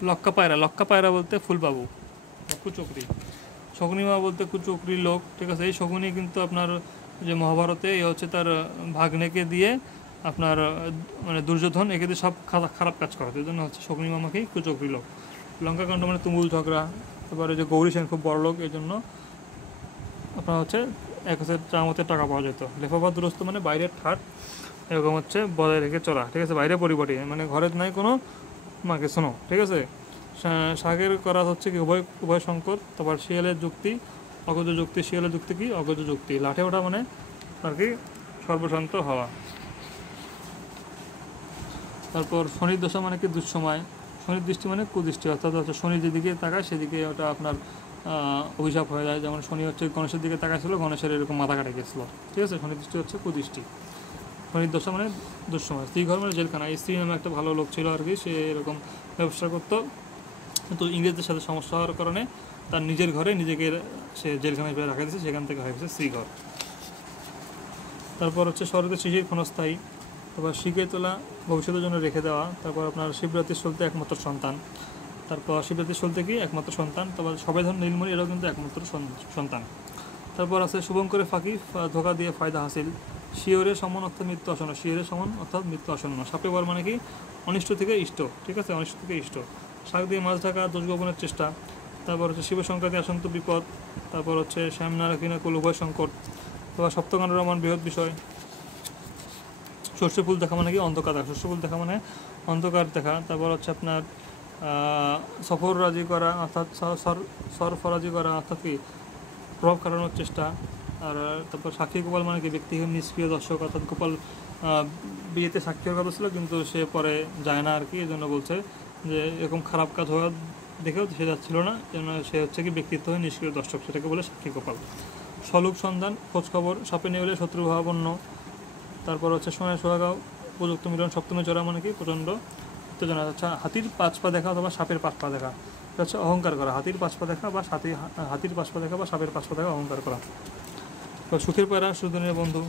লক্কা পায়রা বলতে ফুলবাবু, কুচক্রি। শকুনিমা বলতে কুচক্রি লোক, ঠিক আছে। এই শকুনি কিন্তু আপনার যে মহাভারতে এ হচ্ছে তার ভাগ্নেকে দিয়ে আপনার মানে দুর্যোধন একে দিয়ে সব খারাপ কাজ করাতো, এই জন্য হচ্ছে শকুনি মামাকেই কুচক্রি লোক। লঙ্কাকাণ্ড মানে তুমুল ঝগড়া। তারপরে যে গৌরী সেন খুব বড় লোক, এই জন্য আপনার হচ্ছে এক হাজার চামচের টাকা পাওয়া যেত। লেফাফা দুরস্ত মানে বাইরের ঠাট, এরকম হচ্ছে বজায় রেখে চলা, ঠিক আছে। বাইরে পরিপাটি মানে ঘরের নাই কোনো মাকে শোনো, ঠিক আছে। শাকের করা হচ্ছে কি উভয় সংকট। তারপর শিয়ালের যুক্তি, অগজ যুক্তি। শিয়ালের যুক্তি কি? অগজ যুক্তি। লাঠে ওঠা মানে আর কি সর্বশান্ত হওয়া। তারপর শনির দশা মানে কি? দুঃসময়। শনির দৃষ্টি মানে কুদৃষ্টি, অর্থাৎ হচ্ছে শনি যেদিকে তাকায় সেদিকে ওটা আপনার অভিশাপ হয়ে যায়। যেমন শনি হচ্ছে গণেশের দিকে তাকাইছিল, গণেশের এরকম মাথা কাটে গেছিলো, ঠিক আছে। শনির দৃষ্টি হচ্ছে কুদৃষ্টি। শনির দশা মানে দুঃসময়। স্ত্রী ঘর মানে জেলখানা। এই স্ত্রী নামে একটা ভালো লোক ছিল আর কি, সে এরকম ব্যবসা করতো, কিন্তু ইংরেজদের সাথে সমস্যা হওয়ার কারণে তার নিজের ঘরে নিজেকে সে জেলখানায় রাখা দিয়েছে, সেখান থেকে হয়ে গেছে শ্রীঘর। তারপর হচ্ছে শরতে শিশির ক্ষণস্থায়ী। তারপর শিখে তোলা, ভবিষ্যতের জন্য রেখে দেওয়া। তারপর আপনার শিবরাত্রির চলতে একমাত্র সন্তান। তারপর শিবরাত্রির চলতে কি? একমাত্র সন্তান। তারপর সবাই ধর নীলমণি, এরাও কিন্তু একমাত্র সন্তান। তারপর আছে শুভঙ্করে ফাঁকি, ধোকা দিয়ে ফায়দা হাসিল। শিওরের সমান অর্থাৎ মৃত্যু আসন্ন। শিওরের সমান অর্থাৎ মৃত্যু আসন্ন। সাপে বর মানে কি? অনিষ্ট থেকে ইষ্ট, ঠিক আছে, অনিষ্ট থেকে ইষ্ট। শাক দিয়ে মাছ ঢাকা, দোষ গোপনের চেষ্টা। তারপর হচ্ছে শিব সংক্রান্তি, আসন্ত বিপদ। তারপর হচ্ছে শ্যামনারা কিনা কুল, উভয় সংকট। তারপর সপ্তকাণ্ড রমান, বৃহৎ বিষয়। সর্ষে ফুল দেখা মানে কি? অন্ধকার দেখা। সর্ষে ফুল দেখা মানে অন্ধকার দেখা। তারপর হচ্ছে আপনার সফর রাজি করা, অর্থাৎ সরফরাজি করা, অর্থাৎ কি প্রভাব খাটানোর চেষ্টা। আর তারপর সাক্ষী গোপাল মানে কি? ব্যক্তিহীন নিষ্ক্রিয় দর্শক, অর্থাৎ গোপাল বিয়েতে সাক্ষী হওয়ার কথা ছিল কিন্তু সে পরে যায় না আর কি, এই জন্য বলছে যে এরকম খারাপ কাজ হওয়ার দেখেও সে যাচ্ছিল না, জন্য সে হচ্ছে কি ব্যক্তিত্বহীন নিষ্ক্রিয় দর্শক, সেটাকে বলে সাক্ষী গোপাল। সলুক সন্ধান, খোঁজখবর। সাপে নেউলে শত্রুভাবাপন্ন। তারপর হচ্ছে সোনায় সোহাগাও, উপযুক্ত মিলন। সপ্তমী চড়া মানে কি? প্রচণ্ড উত্তেজনা। আচ্ছা, হাতির 5 পা দেখা অথবা সাপের 5 পা দেখা, এটা হচ্ছে অহংকার করা। হাতির 5 পা দেখা বা হাতির 5 পা দেখা বা সাপের 5 পা দেখা অহংকার করা। সুখের পায়রা, সুদিনের বন্ধু।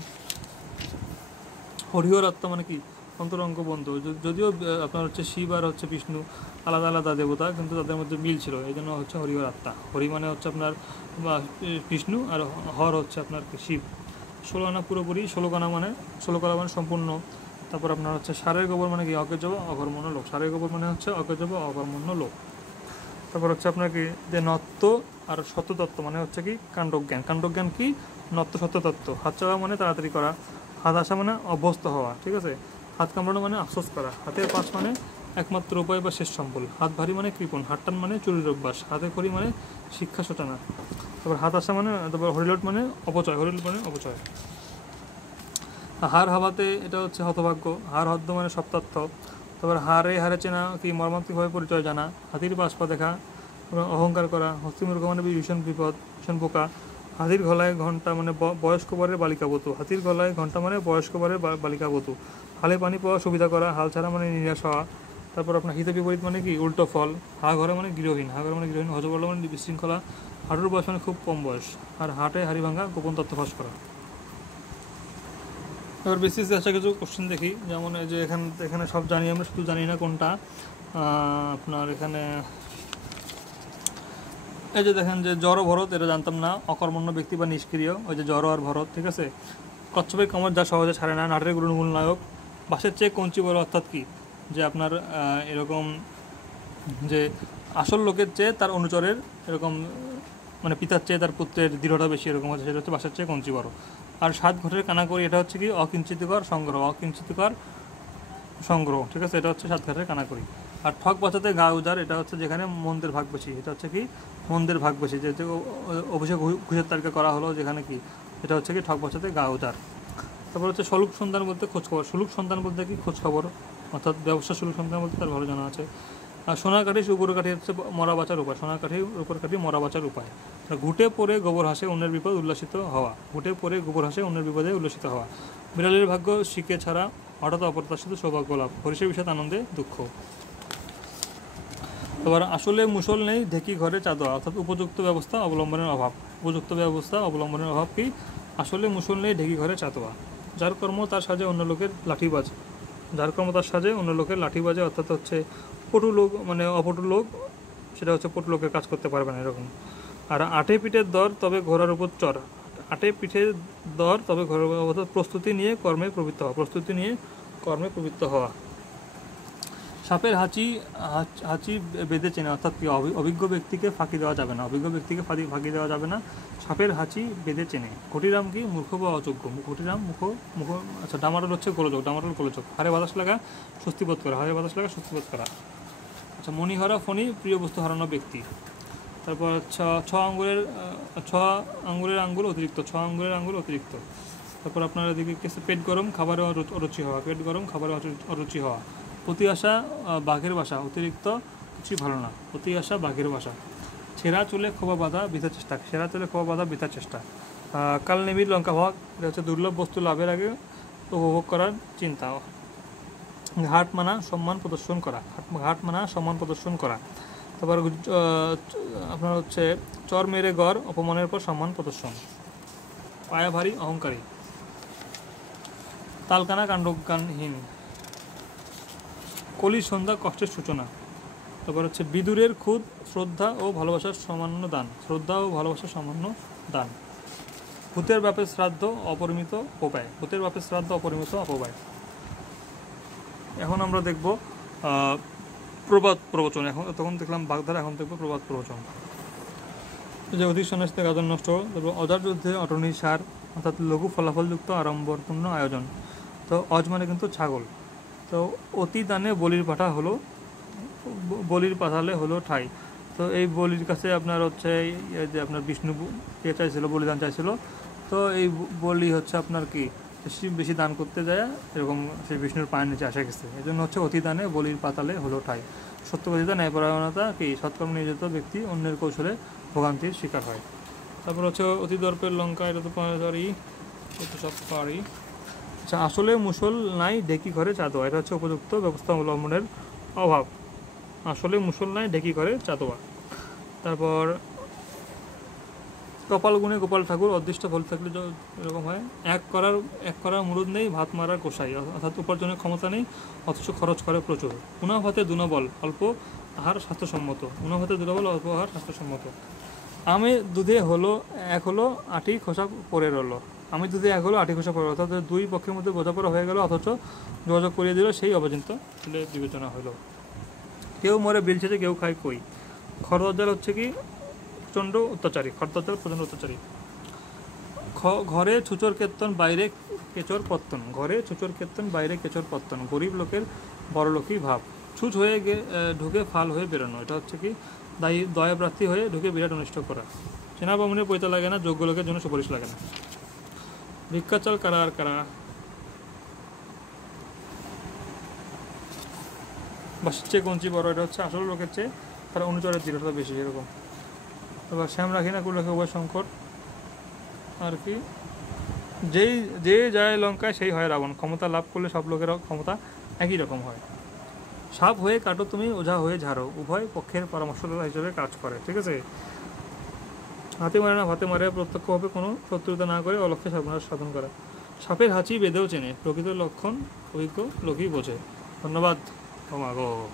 হরিহর আত্মা মানে কি? অন্তরঙ্গ বন্ধু। যদিও আপনার হচ্ছে শিব আর হচ্ছে বিষ্ণু আলাদা আলাদা দেবতা, কিন্তু তাদের মধ্যে মিল ছিল, এই জন্য হচ্ছে হরিহর আত্মা। হরি মানে হচ্ছে আপনার বিষ্ণু, আর হর হচ্ছে আপনার শিব। 16 আনা পুরোপুরি, 16 কণা মানে 16 কণা মানে সম্পূর্ণ। তারপর আপনার হচ্ছে সারের গোবর মানে কি? অজ্ঞেয বা অকর্মণ্য লোক। সারের গোবর মানে হচ্ছে অজ্ঞেয বা অকর্মণ্য লোক। তারপর হচ্ছে আপনার কি? যে নত্ব আর সত্যতত্ত্ব মানে হচ্ছে কি? কাণ্ডজ্ঞান। কাণ্ডজ্ঞান কি? নত্ব সত্যতত্ত্ব। হাত চাওয়া মানে তাড়াতাড়ি করা। হাত আসা মানে অভ্যস্ত হওয়া, ঠিক আছে। হাত কামড়ানো মানে আফসোস করা। হাতের পাশ মানে একমাত্র উপায় বা শেষ সম্বল। হাত ভারী মানে কৃপণ। হাত টান মানে চুরির অভ্যাস। হাতে খড়ি মানে শিক্ষা সূচনা। তারপর হাতাশা মানে, তারপর হরিলোট মানে অপচয়, হরিলোট মানে অপচয়। হার হাওয়াতে এটা হচ্ছে হতভাগ্য, হার হদ্দ মানে সপ্তার্থ। তারপর হারে হারে চেনা কি মর্মান্তিকভাবে পরিচয় জানা, হাতির পাশপা দেখা, অহংকার করা, হস্তিমূর্খ মানে ভীষণ বিপদ, ভীষণ বোকা। হাতির গলায় ঘন্টা মানে বয়স্ক বরের বালিকা বধূ, হাতির গলায় ঘন্টা মানে বয়স্ক বরের বালিকা বধূ। হালে পানি পাওয়া সুবিধা করা, হাল ছাড়া মানে নিরাশ হওয়া। তারপর আপনার হিত বিপরীত মানে কি উল্টো ফল। হা ঘরে মানে গৃহহীন, হা ঘরে মানে গৃহহীন। হজবরল মানে বিশৃঙ্খলা। হাঁটুর বয়স মানে খুব কম বয়স। আর হাটে হাড়ি ভাঙা, গোপন তথ্য ফাঁস করা। এবার বেসিস আসা কিছু কোশ্চেন দেখি, যেমন এই যে এখানে সব জানি আমরা, শুধু জানি না কোনটা। আপনার এখানে এই যে দেখেন যে জড় ভরত, এটা জানতাম না, অকর্মণ্য ব্যক্তি বা নিষ্ক্রিয়, ওই যে জড় আর ভরত, ঠিক আছে। কচ্ছপের কামড় যা সহজে ছাড়ে না, নাটের গুরুর মূল নায়ক। বাঁশের চেয়ে কঞ্চি বড়, অর্থাৎ কি যে আপনার এরকম যে আসল লোকের চেয়ে তার অনুচরের এরকম মানে পিতার চেয়ে তার পুত্রের দৃঢ়তা বেশি, এরকম হচ্ছে, সেটা হচ্ছে বাঁশের চেয়ে কঞ্চি বড়। আর 7 ঘটের কানাকড়ি, এটা হচ্ছে কি অকিঞ্চিতকর সংগ্রহ, অকিঞ্চিতকর সংগ্রহ, ঠিক আছে, এটা হচ্ছে 7 ঘাটের কানাকড়ি। আর ঠক বাঁচাতে গা উজার, এটা হচ্ছে যেখানে মন্দের ভাগ বেশি, এটা হচ্ছে কি মন্দের ভাগ বেশি, যেহেতু অভিষেক ঘুষের তালিকা করা হলো যেখানে কি, এটা হচ্ছে কি ঠক বাঁচাতে গা উজার। তারপর হচ্ছে সলুক সন্ধান বলতে খোঁজখবর, সুলুক সন্ধান বলতে কি খোঁজখবর, অর্থাৎ ব্যবসা সুলুক সন্ধান বলতে তার ভালো জানা আছে। আর সোনার কাঠি উপর কাঠি হচ্ছে মরা বাঁচার উপায়, সোনার কাঠি উপর কাঠি মরা বাঁচার উপায়। ঘুটে পড়ে গোবর হাসে অন্যের বিপদ উল্লাসিত হওয়া, ঘুটে পড়ে গোবর হাসে অন্যের বিপদে উল্লাসিত হওয়া। বিড়ালের ভাগ্য শিখে ছাড়া, হঠাৎ অপ্রত্যাশিত সৌভাগ্য লাভ, হরিষের বিষাদ আনন্দে দুঃখ। এবার আসলে মুসল নেই ঢেকি ঘরে চাঁদোয়া, অর্থাৎ উপযুক্ত ব্যবস্থা অবলম্বনের অভাব, উপযুক্ত ব্যবস্থা অবলম্বনের অভাব কি আসলে মুসল নেই ঢেকি ঘরে চাঁদোয়া। যার কর্ম তার সাজে অন্য লোকের লাঠিবাজ, যার কর্ম তার সাজে অন্য লোকের লাঠিবাজে, অর্থাৎ হচ্ছে পটু লোক মানে অপটু লোক, সেটা হচ্ছে পটু লোকের কাজ করতে পারবে না এরকম। আর আটে পিঠের দর তবে ঘোড়ার উপর চর, আটে পিঠের দর তবে ঘোড়ার উপর, অর্থাৎ প্রস্তুতি নিয়ে কর্মে প্রবৃত্ত হওয়া, প্রস্তুতি নিয়ে কর্মে প্রবৃত্ত হওয়া। সাপের হাঁচি বেঁধে চেনে, অর্থাৎ কি অভিজ্ঞ ব্যক্তিকে ফাঁকি দেওয়া যাবে না, অভিজ্ঞ ব্যক্তিকে ফাঁকি দেওয়া যাবে না। সাপের হাঁচি বেঁধে চেনে। ঘটিরাম কি মূর্খ বা অযোগ্য, ঘটিরাম মুখ। আচ্ছা, ডামাডোল হচ্ছে গোলযোগ, ডামাডোল গোলযোগ। হারে বাতাস লাগা স্বস্তিবোধ করা, হারে বাতাস লাগা স্বস্তিবোধ করা। আচ্ছা, মণিহরা ফণি প্রিয় বস্তু হারানো ব্যক্তি। তারপর ছ আঙ্গুলের আঙ্গুল অতিরিক্ত, 6 আঙ্গুলের আঙ্গুল অতিরিক্ত। তারপর আপনার এদিকে পেট গরম খাবারে অরুচি হওয়া, পেট গরম খাবারে অরুচি হওয়া। অতি আশা বাঘের বাসা, অতিরিক্ত কিছুই ভালো না, অতি আশা বাঘের বাসা। ছেঁড়া চুলে খোপা বাঁধা বৃথা চেষ্টা, ছেঁড়া চুলে খোপা বাঁধা বৃথা চেষ্টা। কাল নেমির লঙ্কা ভাগ, এটা হচ্ছে দুর্লভ বস্তু লাভের আগে উপভোগ করার চিন্তা। ঘাট মানা সম্মান প্রদর্শন করা, ঘাট মানা সম্মান প্রদর্শন করা। তারপর আপনার হচ্ছে চর মেরে গড়, অপমানের পর সম্মান প্রদর্শন। পায়া ভারী অহংকারী। তালকানা কাণ্ডজ্ঞানহীন। কলির সন্ধ্যা কষ্টের সূচনা। তারপর হচ্ছে বিদুরের খুদ, শ্রদ্ধা ও ভালোবাসার সামান্য দান, শ্রদ্ধা ও ভালোবাসার সামান্য দান। ভূতের বাপের শ্রাদ্ধ অপরিমিত অপব্যয়, ভূতের বাপের শ্রাদ্ধ অপরিমিত অপব্যয়। এখন আমরা দেখব প্রবাদ প্রবচন। তখন দেখলাম বাগধারা, এখন দেখবো প্রবাদ প্রবচন। যে অধিক সন্ন্যাসীতে গাজন নষ্ট, তারপর অজার যুদ্ধে অটনির সার, অর্থাৎ লঘু ফলাফলযুক্ত আড়ম্বরপূর্ণ আয়োজন। তো অজ মানে কিন্তু ছাগল। তো অতি দানে বলির পাঠা হলো, বলির পাঠালে হলো ঠাই। তো এই বলির কাছে আপনার হচ্ছে যে আপনার বিষ্ণু চাইছিল, বলিদান চাইছিল। তো এই বলি হচ্ছে আপনার কি বেশি দান করতে যায়, এরকম সেই বিষ্ণুর পায়ের নিচে আসে গেছে। এই জন্য হচ্ছে অতি দানে বলির পাতালে হলো ঠাই। সত্যবাদিতা ন্যায়পরায়ণতা কি সৎকর্ম নিয়োজিত ব্যক্তি অন্যের কৌশলে ভোগান্তির শিকার হয়। তারপর হচ্ছে অতি দর্পের লঙ্কা, এটা তো পারি, এটা সব পারি। আচ্ছা, আসলে মুসল নাই ঢেকি ঘরে চাঁদোয়া, এটা হচ্ছে উপযুক্ত ব্যবস্থা অবলম্বনের অভাব। আসলে মুসল নাই ঢেকি ঘরে চাঁদোয়া। তারপর কপাল গুণে গোপাল ঠাকুর, অদৃষ্ট ফল থাকলে এরকম হয়। এক করার মুরুদ নেই, ভাত মারার কষাই, অর্থাৎ উপার্জনের ক্ষমতা নেই অথচ খরচ করে প্রচুর। উনা ভাতে দুনবল, অল্প আহার স্বাস্থ্যসম্মত, উনা ভাতে দুনবল অল্প আহার স্বাস্থ্যসম্মত। আমি দুধে হলো এক হলো আটি খোসা পড়ে রইল, আমি দুধে এক হলো আটি খোসা পড়ে, অর্থাৎ দুই পক্ষের মধ্যে বোঝাপড়া হয়ে গেল অথচ যোগাযোগ করিয়ে দিল, সেই অবাঞ্ছিত বলে বিবেচনা হলো। কেউ মরে বিল ছেঁচে, কেউ খায় কই। খরদজ্জাল হচ্ছে কি প্রচণ্ড অত্যাচারী, খরদজ্জাল প্রচণ্ড অত্যাচারী। ঘরে ছুচোর কীর্তন, বাইরে কেচোর পত্তন, ঘরে ছুচোর কীর্তন, বাইরে কেচোর পত্তন। গরিব লোকের বড় লোকই ভাব, ছুঁচ হয়ে ঢুকে ফাল হয়ে বেরোনো, এটা হচ্ছে কি দয়াপ্রার্থী হয়ে ঢুকে বিরাট অনিষ্ট করা। সেনাবাহিনীর পৈতা লাগে না, যোগ্য লোকের জন্য সুপারিশ লাগে না। ভিক্ষাচল কারা আর কারা? বাসের চেয়ে কঞ্চি বড়, এটা হচ্ছে আসল লোকের চেয়ে তারা অনুচরের দৃঢ়তা বেশি, এরকম। এবার শ্যাম রাখি না কুল রাখি উভয় সংকট। আর কি, যে যায় লঙ্কায় সেই হয় রাবণ। ক্ষমতা লাভ করলে সব লোকের ক্ষমতা একই রকম হয়। সাপ হয়ে কাটো তুমি, ওঝা হয়ে ঝাড়ো, উভয় পক্ষের পরামর্শদাতা হিসেবে কাজ করে। ঠিক আছে। হাতে মারে না ভাতে মারে, প্রত্যক্ষভাবে কোনো শত্রুতা না করে অলক্ষ্যে সর্বনাশ সাধন করে। সাপের হাঁচি বেঁধেও চেনে, প্রকৃত লক্ষণ অভিজ্ঞ লোকই বোঝে। ধন্যবাদ। ও মা গো।